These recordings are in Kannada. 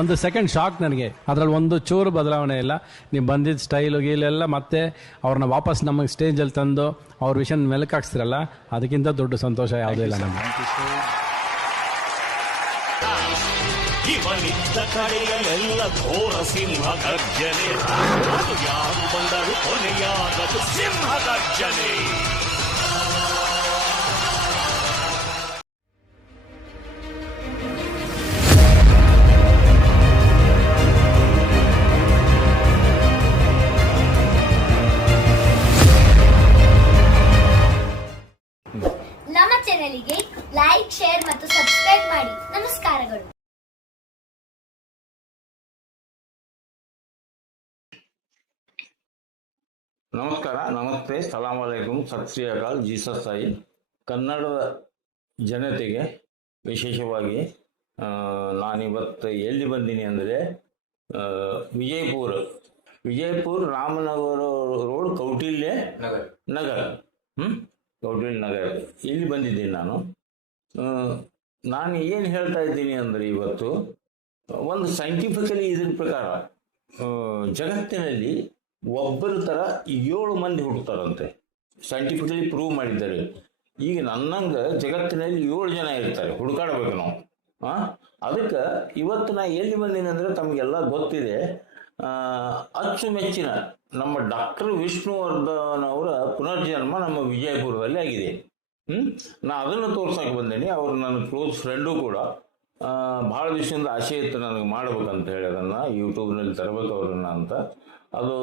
ಒಂದು ಸೆಕೆಂಡ್ ಶಾಕ್ ನನಗೆ. ಅದರಲ್ಲಿ ಒಂದು ಚೂರು ಬದಲಾವಣೆ ಇಲ್ಲ. ನೀವು ಬಂದಿದ್ದ ಸ್ಟೈಲು ಗೀಲೆಲ್ಲ ಮತ್ತೆ ಅವ್ರನ್ನ ವಾಪಸ್ ನಮಗೆ ಸ್ಟೇಜಲ್ಲಿ ತಂದು ಅವ್ರ ವಿಷಯ ಮೆಲುಕಾಕ್ಸ್ತಿರಲ್ಲ, ಅದಕ್ಕಿಂತ ದೊಡ್ಡ ಸಂತೋಷ ಯಾವುದೂ ಇಲ್ಲ ನಮಗೆ. ಇವನಿದ್ದ ಕಡೆಯಲ್ಲೆಲ್ಲ ಘೋರ ಸಿಂಹ ಗರ್ಜನೆ, ಅದು ಯಾರು ಬಂದರು ಕೊನೆಯಾಗದು ಸಿಂಹ ಗರ್ಜನೆ. ನಮ್ಮ ಚಾನೆಲ್ಗೆ ಲೈಕ್, ಶೇರ್ ಮತ್ತು ಸಬ್ಸ್ಕ್ರೈಬ್ ಮಾಡಿ. ನಮಸ್ಕಾರಗಳು. ನಮಸ್ಕಾರ, ನಮಸ್ತೆ, ಸಲಾಮ್ ಅಲೈಕುಂ, ಸತ್ ಶ್ರೀ ಅಕಾಲ್, ಜೀಸಸ್ ಸಾಯಿ. ಕನ್ನಡದ ಜನತೆಗೆ ವಿಶೇಷವಾಗಿ ನಾನಿವತ್ತು ಎಲ್ಲಿ ಬಂದೀನಿ ಅಂದರೆ ವಿಜಯಪುರ ರಾಮನಗರ ರೋಡ್, ಕೌಟಿಲ್ಯ ನಗರ. ಕೌಟಿಲ್ಯ ನಗರ ಇಲ್ಲಿ ಬಂದಿದ್ದೀನಿ ನಾನು. ನಾನು ಏನು ಹೇಳ್ತಾ ಇದ್ದೀನಿ ಅಂದರೆ, ಇವತ್ತು ಒಂದು ಸೈಂಟಿಫಿಕಲಿ ಇದ್ರ ಪ್ರಕಾರ ಜಗತ್ತಿನಲ್ಲಿ ಒಬ್ಬರ ಥರ 7 ಮಂದಿ ಹುಡ್ತಾರಂತೆ. ಸೈಂಟಿಫಿಕಲಿ ಪ್ರೂವ್ ಮಾಡಿದ್ದಾರೆ. ಈಗ ನನ್ನಂಗೆ ಜಗತ್ತಿನಲ್ಲಿ 7 ಜನ ಇರ್ತಾರೆ, ಹುಡುಕಾಡ್ಬೇಕು ನಾವು. ಅದಕ್ಕೆ ಇವತ್ತು ನಾ ಎಲ್ಲಿ ಬಂದೀನಿ ಅಂದರೆ, ತಮಗೆಲ್ಲ ಗೊತ್ತಿದೆ, ಅಚ್ಚುಮೆಚ್ಚಿನ ನಮ್ಮ ಡಾಕ್ಟರ್ ವಿಷ್ಣುವರ್ಧನ್ ಅವರ ಪುನರ್ಜನ್ಮ ನಮ್ಮ ವಿಜಯಪುರದಲ್ಲಿ ಆಗಿದೆ. ನಾ ಅದನ್ನು ತೋರ್ಸಕ್ಕೆ ಬಂದೇನಿ. ಅವರು ನನ್ನ ಕ್ಲೋಸ್ ಫ್ರೆಂಡು ಕೂಡ. ಭಾಳ ದಿವಸದಿಂದ ಆಸೆ ಇತ್ತು ನನಗೆ ಮಾಡ್ಬೇಕಂತ ಹೇಳಿ, ಅದನ್ನು ಯೂಟ್ಯೂಬ್ನಲ್ಲಿ ತರಬೇಕು ಅವ್ರನ್ನ ಅಂತ. ಅದು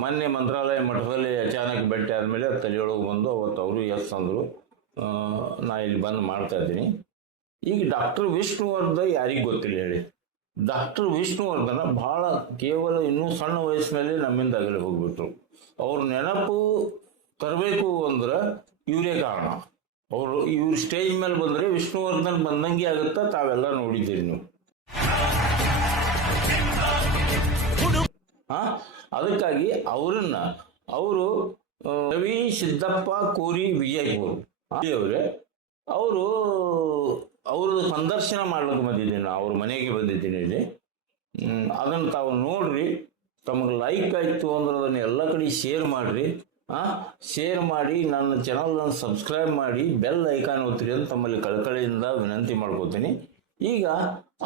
ಮೊನ್ನೆ ಮಂತ್ರಾಲಯ ಮಠದಲ್ಲಿ ಅಚಾನಕ್ ಭೇಟಿ ಆದಮೇಲೆ ತಲೆಯೊಳಗೆ ಬಂದು ಅವತ್ತು ಅವರು ಎಸ್ ಅಂದರು. ನಾ ಇಲ್ಲಿ ಬಂದು ಮಾಡ್ತಾ ಇದ್ದೀನಿ. ಈಗ ಡಾಕ್ಟರ್ ವಿಷ್ಣುವರ್ಧನ್ ಯಾರಿಗೆ ಗೊತ್ತಿಲ್ಲ ಹೇಳಿ. ಡಾಕ್ಟರ್ ವಿಷ್ಣುವರ್ಧನ ಭಾಳ ಕೇವಲ ಇನ್ನೂ ಸಣ್ಣ ವಯಸ್ಸಿನಲ್ಲಿ ನಮ್ಮಿಂದ ಅಗಲಿ ಹೋಗ್ಬಿಟ್ರು. ಅವ್ರ ನೆನಪು ತರಬೇಕು ಅಂದ್ರೆ ಇವರೇ ಕಾರಣ. ಇವ್ರು ಸ್ಟೇಜ್ ಮೇಲೆ ಬಂದರೆ ವಿಷ್ಣುವರ್ಧನ್ ಬಂದಂಗೆ ಆಗುತ್ತಾ, ತಾವೆಲ್ಲ ನೋಡಿದ್ದೀರಿ ನೀವು. ಅದಕ್ಕಾಗಿ ಅವರು ರವಿ ಸಿದ್ದಪ್ಪ ಕೋರಿ ವಿಜಯಪುರ ಅವರೇ, ಅವ್ರದ್ದು ಸಂದರ್ಶನ ಮಾಡ್ಲಿಕ್ಕೆ ಬಂದಿದ್ದೀನಿ. ಅವ್ರ ಮನೆಗೆ ಬಂದಿದ್ದೀನಿ ಇಲ್ಲಿ. ಅದನ್ನು ತಾವು ನೋಡ್ರಿ. ತಮಗೆ ಲೈಕ್ ಆಯಿತು ಅಂದ್ರೆ ಅದನ್ನು ಎಲ್ಲ ಕಡೆ ಶೇರ್ ಮಾಡಿರಿ. ಶೇರ್ ಮಾಡಿ ನನ್ನ ಚಾನಲನ್ನು ಸಬ್ಸ್ಕ್ರೈಬ್ ಮಾಡಿ, ಬೆಲ್ ಐಕಾನ್ ಒತ್ತಿರಿ ಅಂತ ತಮ್ಮಲ್ಲಿ ಕಳಕಳಿಯಿಂದ ವಿನಂತಿ ಮಾಡ್ಕೋತೀನಿ. ಈಗ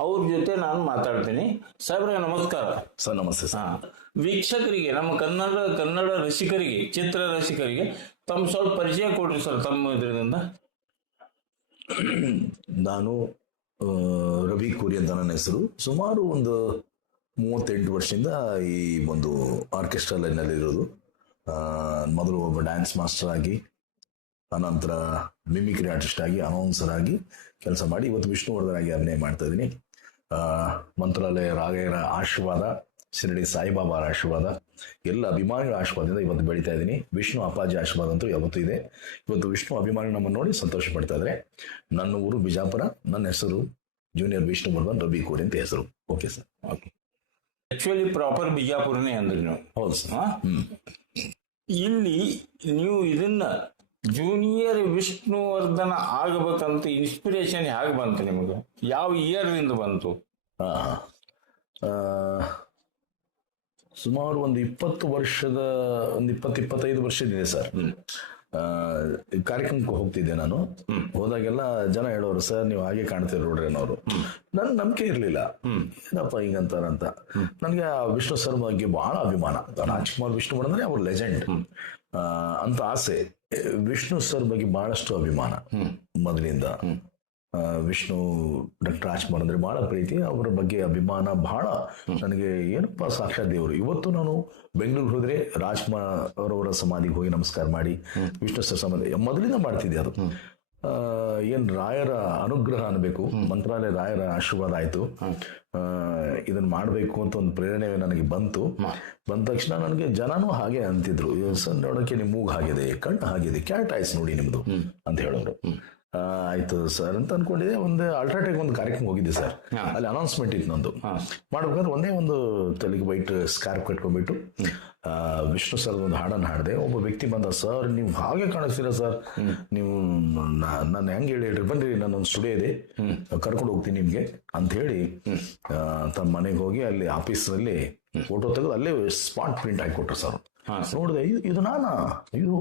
ಅವ್ರ ಜೊತೆ ನಾನು ಮಾತಾಡ್ತೀನಿ. ಸಾಹೇಬ್ರೆ ನಮಸ್ಕಾರ. ಸರ್ ನಮಸ್ತೆ ಸರ್. ವೀಕ್ಷಕರಿಗೆ, ನಮ್ಮ ಕನ್ನಡ ರಸಿಕರಿಗೆ, ಚಿತ್ರ ರಸಿಕರಿಗೆ ತಮ್ಮ ಸ್ವಲ್ಪ ಪರಿಚಯ ಕೊಡ್ರಿ ಸರ್, ತಮ್ಮ ಇದರಿಂದ. ನಾನು ರವಿ ಕೋರಿ ಅಂತ ನನ್ನ ಹೆಸರು. ಸುಮಾರು ಒಂದು 38 ವರ್ಷದಿಂದ ಈ ಒಂದು ಆರ್ಕೆಸ್ಟ್ರಾ ಲೈನಲ್ಲಿ ಇರೋದು. ಮೊದಲು ಒಬ್ಬ ಡ್ಯಾನ್ಸ್ ಮಾಸ್ಟರ್ ಆಗಿ, ಅನಂತರ ಮಿಮಿಕ್ರಿ ಆರ್ಟಿಸ್ಟ್ ಆಗಿ, ಅನೌನ್ಸರ್ ಆಗಿ ಕೆಲಸ ಮಾಡಿ ಇವತ್ತು ವಿಷ್ಣುವರ್ಧನ್ ಆಗಿ ಅಭಿನಯ ಮಾಡ್ತಾ ಇದ್ದೀನಿ. ಮಂತ್ರಾಲಯ ರಾಘಯ್ಯರ ಆಶೀರ್ವಾದ, ಶಿರಡಿ ಸಾಯಿಬಾಬಾ ಆಶೀರ್ವಾದ, ಎಲ್ಲ ಅಭಿಮಾನಿಗಳ ಆಶೀರ್ವಾದದಿಂದ ಇವತ್ತು ಬೆಳೀತಾ ಇದ್ದೀನಿ. ವಿಷ್ಣು ಅಪ್ಪಾಜಿ ಆಶೀರ್ವಾದ ಅಂತೂ ಯಾವತ್ತೂ ಇದೆ. ಇವತ್ತು ವಿಷ್ಣು ಅಭಿಮಾನಿ ನಮ್ಮನ್ನು ನೋಡಿ ಸಂತೋಷ ಪಡ್ತಾ ಇದ್ದಾರೆ. ನನ್ನ ಊರು ಬಿಜಾಪುರ. ನನ್ನ ಹೆಸರು ಜೂನಿಯರ್ ವಿಷ್ಣುವರ್ಧನ್ ರವಿ ಕೋರಿ ಅಂತ ಹೆಸರು. Okay sir. Okay. Actually proper ಬಿಜಾಪುರನೇ ಅಂದ್ರಿ ನೀವು? ಹೌದು ಸರ್. ಇಲ್ಲಿ ನೀವು ಇದನ್ನ ಜೂನಿಯರ್ ವಿಷ್ಣುವರ್ಧನ ಆಗಬೇಕಂತ ಇನ್ಸ್ಪಿರೇಷನ್ ಹೇಗೆ ಬಂತು ನಿಮಗೆ? ಯಾವ ಇಯರ್ನಿಂದ ಬಂತು? ಸುಮಾರು ಒಂದು 20-25 ವರ್ಷದಿದೆ ಸರ್. ಕಾರ್ಯಕ್ರಮಕ್ಕೆ ಹೋಗ್ತಿದ್ದೆ ನಾನು. ಹೋದಾಗೆಲ್ಲ ಜನ ಹೇಳೋರು, ಸರ್ ನೀವು ಹಾಗೆ ಕಾಣ್ತೀರಿ ನೋಡ್ರಿ ಅನ್ನೋರು. ನನ್ ನಂಬಿಕೆ ಇರ್ಲಿಲ್ಲ, ಏನಪ್ಪ ಹಿಂಗಂತಾರಂತ. ನನಗೆ ವಿಷ್ಣು ಸರ್ ಬಗ್ಗೆ ಬಹಳ ಅಭಿಮಾನ. ರಾಜ್ಕುಮಾರ್ ವಿಷ್ಣುವರ್ಧನ್ ಅವ್ರ ಲೆಜೆಂಡ್ ಅಂತ ಆಸೆ. ವಿಷ್ಣು ಸರ್ ಬಗ್ಗೆ ಬಹಳಷ್ಟು ಅಭಿಮಾನ ಮೊದಲಿಂದ. ವಿಷ್ಣು ಡಾಕ್ಟರ್ ರಾಜ್ಕುಮಾರ್ ಅಂದ್ರೆ ಬಹಳ ಪ್ರೀತಿ, ಅವರ ಬಗ್ಗೆ ಅಭಿಮಾನ ಬಹಳ. ನನಗೆ ಏನಪ್ಪಾ ಸಾಕ್ಷಾತ್ ದೇವರು. ಇವತ್ತು ನಾನು ಬೆಂಗಳೂರು ಹೋದ್ರೆ ರಾಜ್ಕುಮಾರ್ ಅವರವರ ಸಮಾಧಿಗೆ ಹೋಗಿ ನಮಸ್ಕಾರ ಮಾಡಿ, ವಿಷ್ಣು ಸರ್ ಸಮಾಧಿ ಮೊದಲಿಂದ ಮಾಡ್ತಿದ್ದೆ. ಅದು ಏನ್ ರಾಯರ ಅನುಗ್ರಹ ಅನ್ಬೇಕು, ಮಂತ್ರಾಲಯ ರಾಯರ ಆಶೀರ್ವಾದ ಆಯ್ತು. ಇದನ್ನ ಮಾಡ್ಬೇಕು ಅಂತ ಒಂದು ಪ್ರೇರಣೆ ನನಗೆ ಬಂತು. ಬಂದ ತಕ್ಷಣ ನನಗೆ ಜನನೂ ಹಾಗೆ ಅಂತಿದ್ರು, ಸರ್ ನೋಡೋಕೆ ನಿಮ್ ಮೂಗು ಹಾಗಿದೆ, ಕಣ್ಣು ಹಾಗಿದೆ, ಕ್ಯಾಟ್ ಐಸ್ ನೋಡಿ ನಿಮ್ದು ಅಂತ ಹೇಳೋರು. ಆಯ್ತು ಸರ್ ಅಂತ ಅನ್ಕೊಂಡಿದ್ದೆ. ಒಂದು ಅಲ್ಟ್ರಾಟೆಕ್ ಒಂದು ಕಾರ್ಯಕ್ರಮ ಹೋಗಿದ್ದೆ ಸರ್. ಅಲ್ಲಿ ಅನೌನ್ಸ್ಮೆಂಟ್ ಇತ್ತು ನಂದು. ಮಾಡ್ಬೇಕಾದ್ರೆ ಒಂದೇ ಒಂದು ತಲೆಗೆ ವೈಟ್ ಸ್ಕಾರ್ಫ್ ಕಟ್ಕೊಂಡ್ಬಿಟ್ಟು ವಿಷ್ಣು ಸರ್ ಒಂದು ಹಾಡನ್ನು ಹಾಡಿದೆ. ಒಬ್ಬ ವ್ಯಕ್ತಿ ಬಂದ, ಸರ್ ನೀವು ಹಾಗೆ ಕಾಣಿಸ್ತೀರಾ ಸರ್, ನೀವು ನಾನು ಹೆಂಗೆ ಹೇಳ್ರಿ, ಬನ್ರಿ ನಾನೊಂದು ಸ್ಟುಡಿಯೋ ಇದೆ ಕರ್ಕೊಂಡು ಹೋಗ್ತೀನಿ ನಿಮ್ಗೆ ಅಂತ ಹೇಳಿ ತಮ್ಮ ಮನೆಗೆ ಹೋಗಿ ಅಲ್ಲಿ ಆಫೀಸ್ನಲ್ಲಿ ಫೋಟೋ ತೆಗೆದು ಅಲ್ಲೇ ಸ್ಪಾಟ್ ಪ್ರಿಂಟ್ ಹಾಕಿಕೊಟ್ರು ಸರ್. ನೋಡಿದೆ, ಇದು ನಾನಾ, ಇದು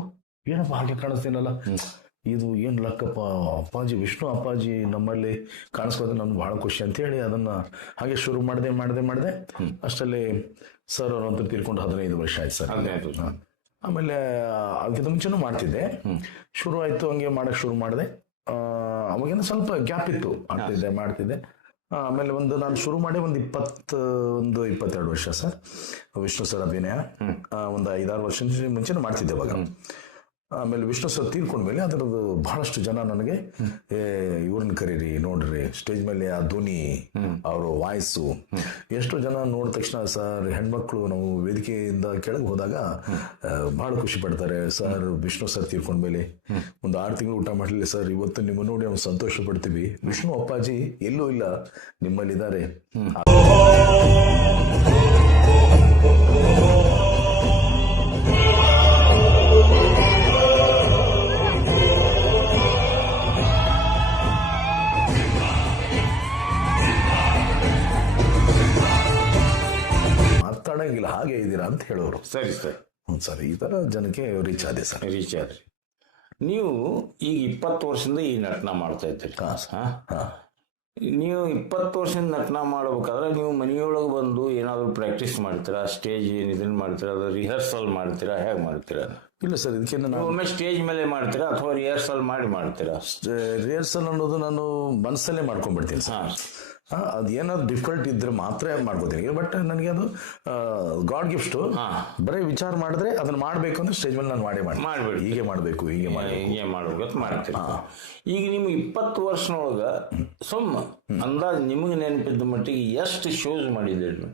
ಏನಪ್ಪ ಹಾಗೆ ಕಾಣಿಸ್ತೀನಲ್ಲ, ಇದು ಏನ್ ಲಕ್ಕಪ್ಪ, ಅಪ್ಪಾಜಿ ವಿಷ್ಣು ಅಪ್ಪಾಜಿ ನಮ್ಮಲ್ಲಿ ಕಾಣಿಸ್ಕೋದ್ರೆ ನಮ್ಗೆ ಬಹಳ ಖುಷಿ ಅಂತ ಹೇಳಿ ಅದನ್ನ ಹಾಗೆ ಶುರು ಮಾಡಿದೆ. ಅಷ್ಟರಲ್ಲಿ ಸರ್ ಅವರಂತೂ ತೀರ್ಕೊಂಡು 15 ವರ್ಷ ಆಯ್ತು ಸರ್. ಆಮೇಲೆ ಅದಕ್ಕಿಂತ ಮುಂಚೆನೂ ಮಾಡ್ತಿದ್ದೆ. ಶುರು ಆಯ್ತು, ಹಂಗೆ ಮಾಡಕ್ ಶುರು ಮಾಡಿದೆ. ಅವಾಗೇನೋ ಸ್ವಲ್ಪ ಗ್ಯಾಪ್ ಇತ್ತು, ಮಾಡ್ತಿದ್ದೆ. ಆಮೇಲೆ ನಾನು ಶುರು ಮಾಡಿ ಒಂದು 22 ವರ್ಷ ಸರ್ ವಿಷ್ಣು ಸರ್ ಅಭಿನಯ. ಒಂದು 5-6 ವರ್ಷ ಮುಂಚೆನೂ ಮಾಡ್ತಿದ್ದೆ ಅವಾಗ. ಆಮೇಲೆ ವಿಷ್ಣು ಸರ್ ತೀರ್ಕೊಂಡ್ಮೇಲೆ ಅದರದ್ದು ಬಹಳಷ್ಟು ಜನ ನನಗೆ ಇವ್ರನ್ನ ಕರೀರಿ, ನೋಡ್ರಿ ಸ್ಟೇಜ್ ಮೇಲೆ ಆ ಧ್ವನಿ, ಅವರು ವಾಯ್ಸು, ಎಷ್ಟೋ ಜನ ನೋಡಿದ ತಕ್ಷಣ ಸರ್ ಹೆಣ್ಮಕ್ಳು ನಾವು ವೇದಿಕೆಯಿಂದ ಕೆಳಗೆ ಹೋದಾಗ ಬಹಳ ಖುಷಿ ಪಡ್ತಾರೆ. ಸರ್ ವಿಷ್ಣು ಸರ್ ತೀರ್ಕೊಂಡ್ಮೇಲೆ ಒಂದು 6 ತಿಂಗಳು ಊಟ ಮಾಡಲಿಲ್ಲ ಸರ್, ಇವತ್ತು ನಿಮ್ಮ ನೋಡಿ ನಾವು ಸಂತೋಷ ಪಡ್ತೀವಿ, ವಿಷ್ಣು ಅಪ್ಪಾಜಿ ಎಲ್ಲೂ ಇಲ್ಲ, ನಿಮ್ಮಲ್ಲಿದ್ದಾರೆ. ಮಾತಾಡಂಗಿಲ್ಲ, ಹಾಗೆ ಇದ್ದೀರಾ ಅಂತ ಹೇಳೋರು. ಸರಿ ಸರ್. ಸರ್ ಈ ತರ ಜನಕ್ಕೆ ರೀಚ್ ಆದೆ ಸರ್. ರೀಚ್ ಆದ್ರಿ. ನೀವು ಈಗ 20 ವರ್ಷದಿಂದ ಈ ನಟನ ಮಾಡ್ತಾ ಇದ್ದೀರಿ. ನೀವು 20 ವರ್ಷದಿಂದ ನಟನ ಮಾಡ್ಬೇಕಾದ್ರೆ ನೀವು ಮನೆಯೊಳಗೆ ಬಂದು ಏನಾದ್ರು ಪ್ರಾಕ್ಟೀಸ್ ಮಾಡ್ತೀರಾ, ಸ್ಟೇಜ್ ಇದನ್ನ ಮಾಡ್ತೀರಾ, ಅದು ರಿಹರ್ಸಲ್ ಮಾಡ್ತೀರಾ, ಹೇಗೆ ಮಾಡ್ತೀರಾ? ಇಲ್ಲ ಸರ್, ಇದಕ್ಕೆ ಒಮ್ಮೆ ಸ್ಟೇಜ್ ಮೇಲೆ ಮಾಡ್ತೀರಾ ಅಥವಾ ರಿಹರ್ಸಲ್ ಮಾಡ್ತೀರಾ? ರಿಹರ್ಸಲ್ ಅನ್ನೋದು ನಾನು ಮನಸ್ಸಲ್ಲೇ ಮಾಡ್ಕೊಂಡ್ಬಿಡ್ತೀನಿ ಸರ್. ಅದೇನಾದ್ರು ಡಿಫಿಕಲ್ಟ್ ಇದ್ರೆ ಮಾತ್ರ ಮಾಡ್ಕೋತೀನಿ. ಬಟ್ ನನಗೆ ಅದು ಗಾಡ್ ಗಿಫ್ಟ್. ಬರೀ ವಿಚಾರ ಮಾಡಿದ್ರೆ ಅದನ್ನ ಮಾಡ್ಬೇಕು ಅಂದ್ರೆ ಸ್ಟೇಜ್ ಮೇಲೆ ನಾನು ಮಾಡ್ಬೇಡಿ, ಹೀಗೆ ಮಾಡ್ಬೇಕು ಅಂತ ಮಾಡ್ತೀನಿ. ಈಗ ನಿಮ್ಗೆ 20 ವರ್ಷನೊಳಗ ಅಂದಾಜ್ ನಿಮಗೆ ನೆನಪಿದ್ದ ಮಟ್ಟಿಗೆ ಎಷ್ಟು ಶೋಸ್ ಮಾಡಿದ್ದೀರಿ?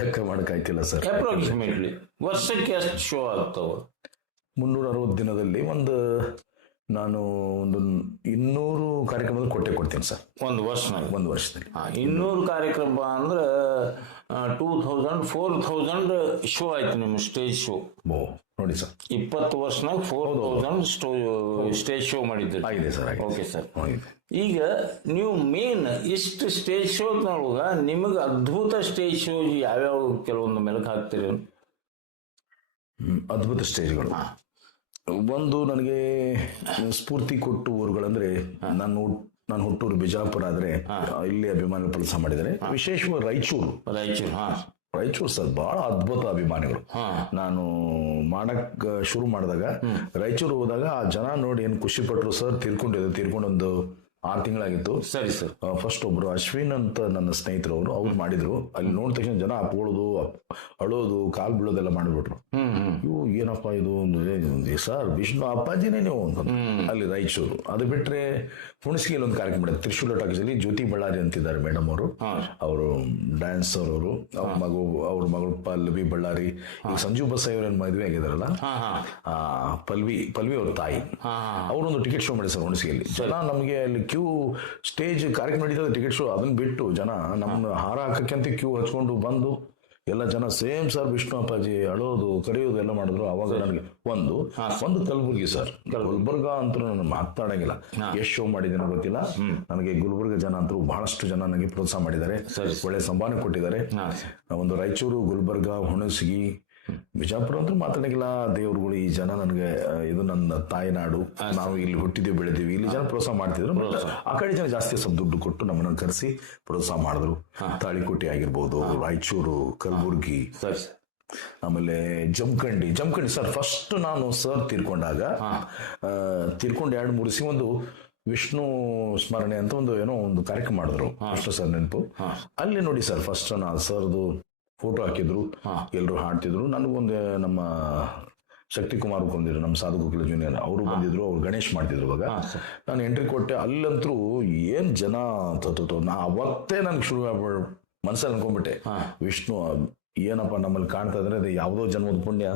ಲೆಕ್ಕ ಮಾಡಕ್ಕಾಯ್ತಿಲ್ಲ ಸರ್. ಅಪ್ರಾಕ್ಸಿಮೇಟ್ಲಿ ವರ್ಷಕ್ಕೆ ಎಷ್ಟು ಶೋ ಆಗ್ತಾವ? 360 ದಿನದಲ್ಲಿ ನಾನು ಒಂದು 200 ಕಾರ್ಯಕ್ರಮದಲ್ಲಿ ಕೊಡ್ತೀನಿ ಸರ್. ಒಂದು ವರ್ಷದಲ್ಲಿ 200 ಕಾರ್ಯಕ್ರಮ ಅಂದ್ರೆ 4,000 ಶೋ ಆಯ್ತು ನಿಮ್ಮ ಸ್ಟೇಜ್ ಶೋ. ನೋಡಿ ಸರ್, 20 ವರ್ಷನಾಗ 4,000 ಸ್ಟೇಜ್ ಶೋ ಮಾಡಿದ್ದೀರಿ. ಆಗಿದೆ ಸರ್. Okay sir. ಈಗ ನೀವು ಮೇನ್ ಇಷ್ಟು ಸ್ಟೇಜ್ ಶೋನೊಳಗ ನಿಮಗೆ ಅದ್ಭುತ ಸ್ಟೇಜ್ ಶೋ ಯಾವ್ಯಾವ ಕೆಲವೊಂದು ಮೆಲುಕು ಹಾಕ್ತೀರಿ? ಅದ್ಭುತ ಸ್ಟೇಜ್ಗಳು ಒಂದು ನನಗೆ ಸ್ಫೂರ್ತಿ ಕೊಟ್ಟು ಊರುಗಳಂದ್ರೆ ನಾನು ಹುಟ್ಟೂರು ಬಿಜಾಪುರ ಆದ್ರೆ ಇಲ್ಲಿ ಅಭಿಮಾನಿಗಳು ಕೆಲಸ ಮಾಡಿದ್ದಾರೆ. ವಿಶೇಷವಾಗಿ ರಾಯಚೂರು ಸರ್ ಬಹಳ ಅದ್ಭುತ ಅಭಿಮಾನಿಗಳು. ನಾನು ಮಾಡಕ್ ಶುರು ಮಾಡಿದಾಗ ರಾಯಚೂರು ಹೋದಾಗ ಆ ಜನ ನೋಡಿ ಏನ್ ಖುಷಿ ಪಟ್ರು ಸರ್. ತೀರ್ಕೊಂಡೊಂದು 6 ತಿಂಗಳಾಗಿತ್ತು. ಸರಿ ಸರ್. ಫಸ್ಟ್ ಒಬ್ರು ಅಶ್ವಿನ್ ಅಂತ ನನ್ನ ಸ್ನೇಹಿತರು ಅವ್ರು ಮಾಡಿದ್ರು. ಅಲ್ಲಿ ನೋಡಿದ ತಕ್ಷಣ ಜನ ಅಪ್ಪೋಳೋದು, ಅಳೋದು, ಕಾಲ್ ಬೀಳೋದೆಲ್ಲ ಮಾಡಿಬಿಟ್ರು. ಇವು ಏನಪ್ಪಾ ಇದು ಸರ್, ವಿಷ್ಣು ಅಪ್ಪಾಜಿನೇ ನೀವು ಅಂತ. ಅಲ್ಲಿ ರಾಯಚೂರು. ಅದು ಬಿಟ್ರೆ ಹುಣಸಗಿಯಲ್ಲಿ ಒಂದು ಕಾರ್ಯಕ್ರಮ ಮಾಡಿದ್ರು, ತ್ರಿಶೂಲ ಟಾಕೀಸಲ್ಲಿ. ಜ್ಯೋತಿ ಬಳ್ಳಾರಿ ಅಂತಿದ್ದಾರೆ ಮೇಡಮ್ ಅವರು ಡ್ಯಾನ್ಸರ್ ಅವರು. ಅವ್ರ ಮಗಳು ಪಲ್ವಿ ಬಳ್ಳಾರಿ. ಈಗ ಸಂಜೀವ್ ಬಸ್ ಅವರ ಮದುವೆ ಆಗಿದಾರಲ್ಲ, ಪಲ್ವಿ ಅವ್ರ ತಾಯಿ. ಅವರೊಂದು ಟಿಕೆಟ್ ಶೋ ಮಾಡಿ ಸರ್ ಹುಣಸಗಿಯಲ್ಲಿ. ಜನ ನಮಗೆ ಅಲ್ಲಿ ಕ್ಯೂ ಸ್ಟೇಜ್ ಕಾರ್ಯಕ್ರಮ ನಡೀತದೆ, ಟಿಕೆಟ್ ಶೋ ಅದನ್ನ ಬಿಟ್ಟು ಜನ ನಮ್ಮ ಹಾರ ಹಾಕಕ್ಕೆ ಕ್ಯೂ ಹಚ್ಕೊಂಡು ಬಂದು ಎಲ್ಲ ಜನ ಸೇಮ್ ಸರ್ ವಿಷ್ಣು ಅಪ್ಪಾಜಿ ಅಳೋದು, ಕರೆಯೋದು ಎಲ್ಲ ಮಾಡಿದ್ರು. ಅವಾಗ ನನಗೆ ಒಂದು ಕಲಬುರ್ಗಿ ಸರ್, ಗುಲ್ಬರ್ಗ ಅಂತೂ ನಾನು ಮಾತಾಡಂಗಿಲ್ಲ. ಎಷ್ಟು ಶೋ ಮಾಡಿದ್ದೇನೋ ಗೊತ್ತಿಲ್ಲ ನನಗೆ. ಗುಲ್ಬರ್ಗ ಜನ ಅಂತೂ ಬಹಳಷ್ಟು ಜನ ನನಗೆ ಪ್ರೋತ್ಸಾಹ ಮಾಡಿದ್ದಾರೆ, ಒಳ್ಳೆ ಸಂಭಾವನೆ ಕೊಟ್ಟಿದ್ದಾರೆ. ಒಂದು ರಾಯಚೂರು, ಗುಲ್ಬರ್ಗ, ಹುಣಸಗಿ, ಬಿಜಾಪುರ ಅಂತೂ ಮಾತಾಡಂಗಿಲ್ಲ. ದೇವ್ರುಗಳು, ಈ ಜನ ನನಗೆ ಇದು ನನ್ನ ತಾಯಿನಾಡು, ನಾವು ಇಲ್ಲಿ ಹುಟ್ಟಿದ್ದೀವಿ ಬೆಳೆದೀವಿ, ಇಲ್ಲಿ ಜನ ಪ್ರೋತ್ಸಾಹ ಮಾಡ್ತಿದ್ರು. ಆ ಕಡೆ ಜನ ಜಾಸ್ತಿ ಸ್ವಲ್ಪ ದುಡ್ಡು ಕೊಟ್ಟು ನಮ್ಮನ್ನ ಕರೆಸಿ ಪ್ರೋತ್ಸಾಹ ಮಾಡಿದ್ರು. ತಾಳಿಕೋಟೆ ಆಗಿರ್ಬೋದು, ರಾಯಚೂರು, ಕಲಬುರ್ಗಿ, ಆಮೇಲೆ ಜಮಖಂಡಿ ಸರ್. ಫಸ್ಟ್ ನಾನು ಸರ್ ತೀರ್ಕೊಂಡು 2-3 ದಿವಸ ಒಂದು ವಿಷ್ಣು ಸ್ಮರಣೆ ಅಂತ ಒಂದು ಕಾರ್ಯಕ್ರಮ ಮಾಡಿದ್ರು, ವಿಷ್ಣು ಸರ್ ನೆನಪು. ಅಲ್ಲಿ ನೋಡಿ ಸರ್, ಫಸ್ಟ್ ಸರ್ದು ಫೋಟೋ ಹಾಕಿದ್ರು, ಎಲ್ರು ಹಾಡ್ತಿದ್ರು. ನನಗೊಂದು ನಮ್ಮ ಶಕ್ತಿ ಕುಮಾರ್ ಬಂದಿದ್ರು, ನಮ್ಮ ಸಾಧು ಗೋಕುಲ ಜೂನಿಯರ್ ಅವರು ಬಂದಿದ್ರು, ಅವ್ರು ಗಣೇಶ್ ಮಾಡ್ತಿದ್ರು. ಇವಾಗ ನಾನು ಎಂಟ್ರಿ ಕೊಟ್ಟೆ. ಅಲ್ಲಂತರೂ ಏನ್ ಜನ ನಾ ಅವತ್ತೇ ನನ್ಗೆ ಶುರು ಮನಸ್ಸಲ್ಲಿ ಅನ್ಕೊಂಡ್ಬಿಟ್ಟೆ, ವಿಷ್ಣು ಏನಪ್ಪ ನಮ್ಮಲ್ಲಿ ಕಾಣ್ತಾ ಇದ್ರೆ ಅದು ಯಾವುದೋ ಜನ್ಮದ ಪುಣ್ಯ,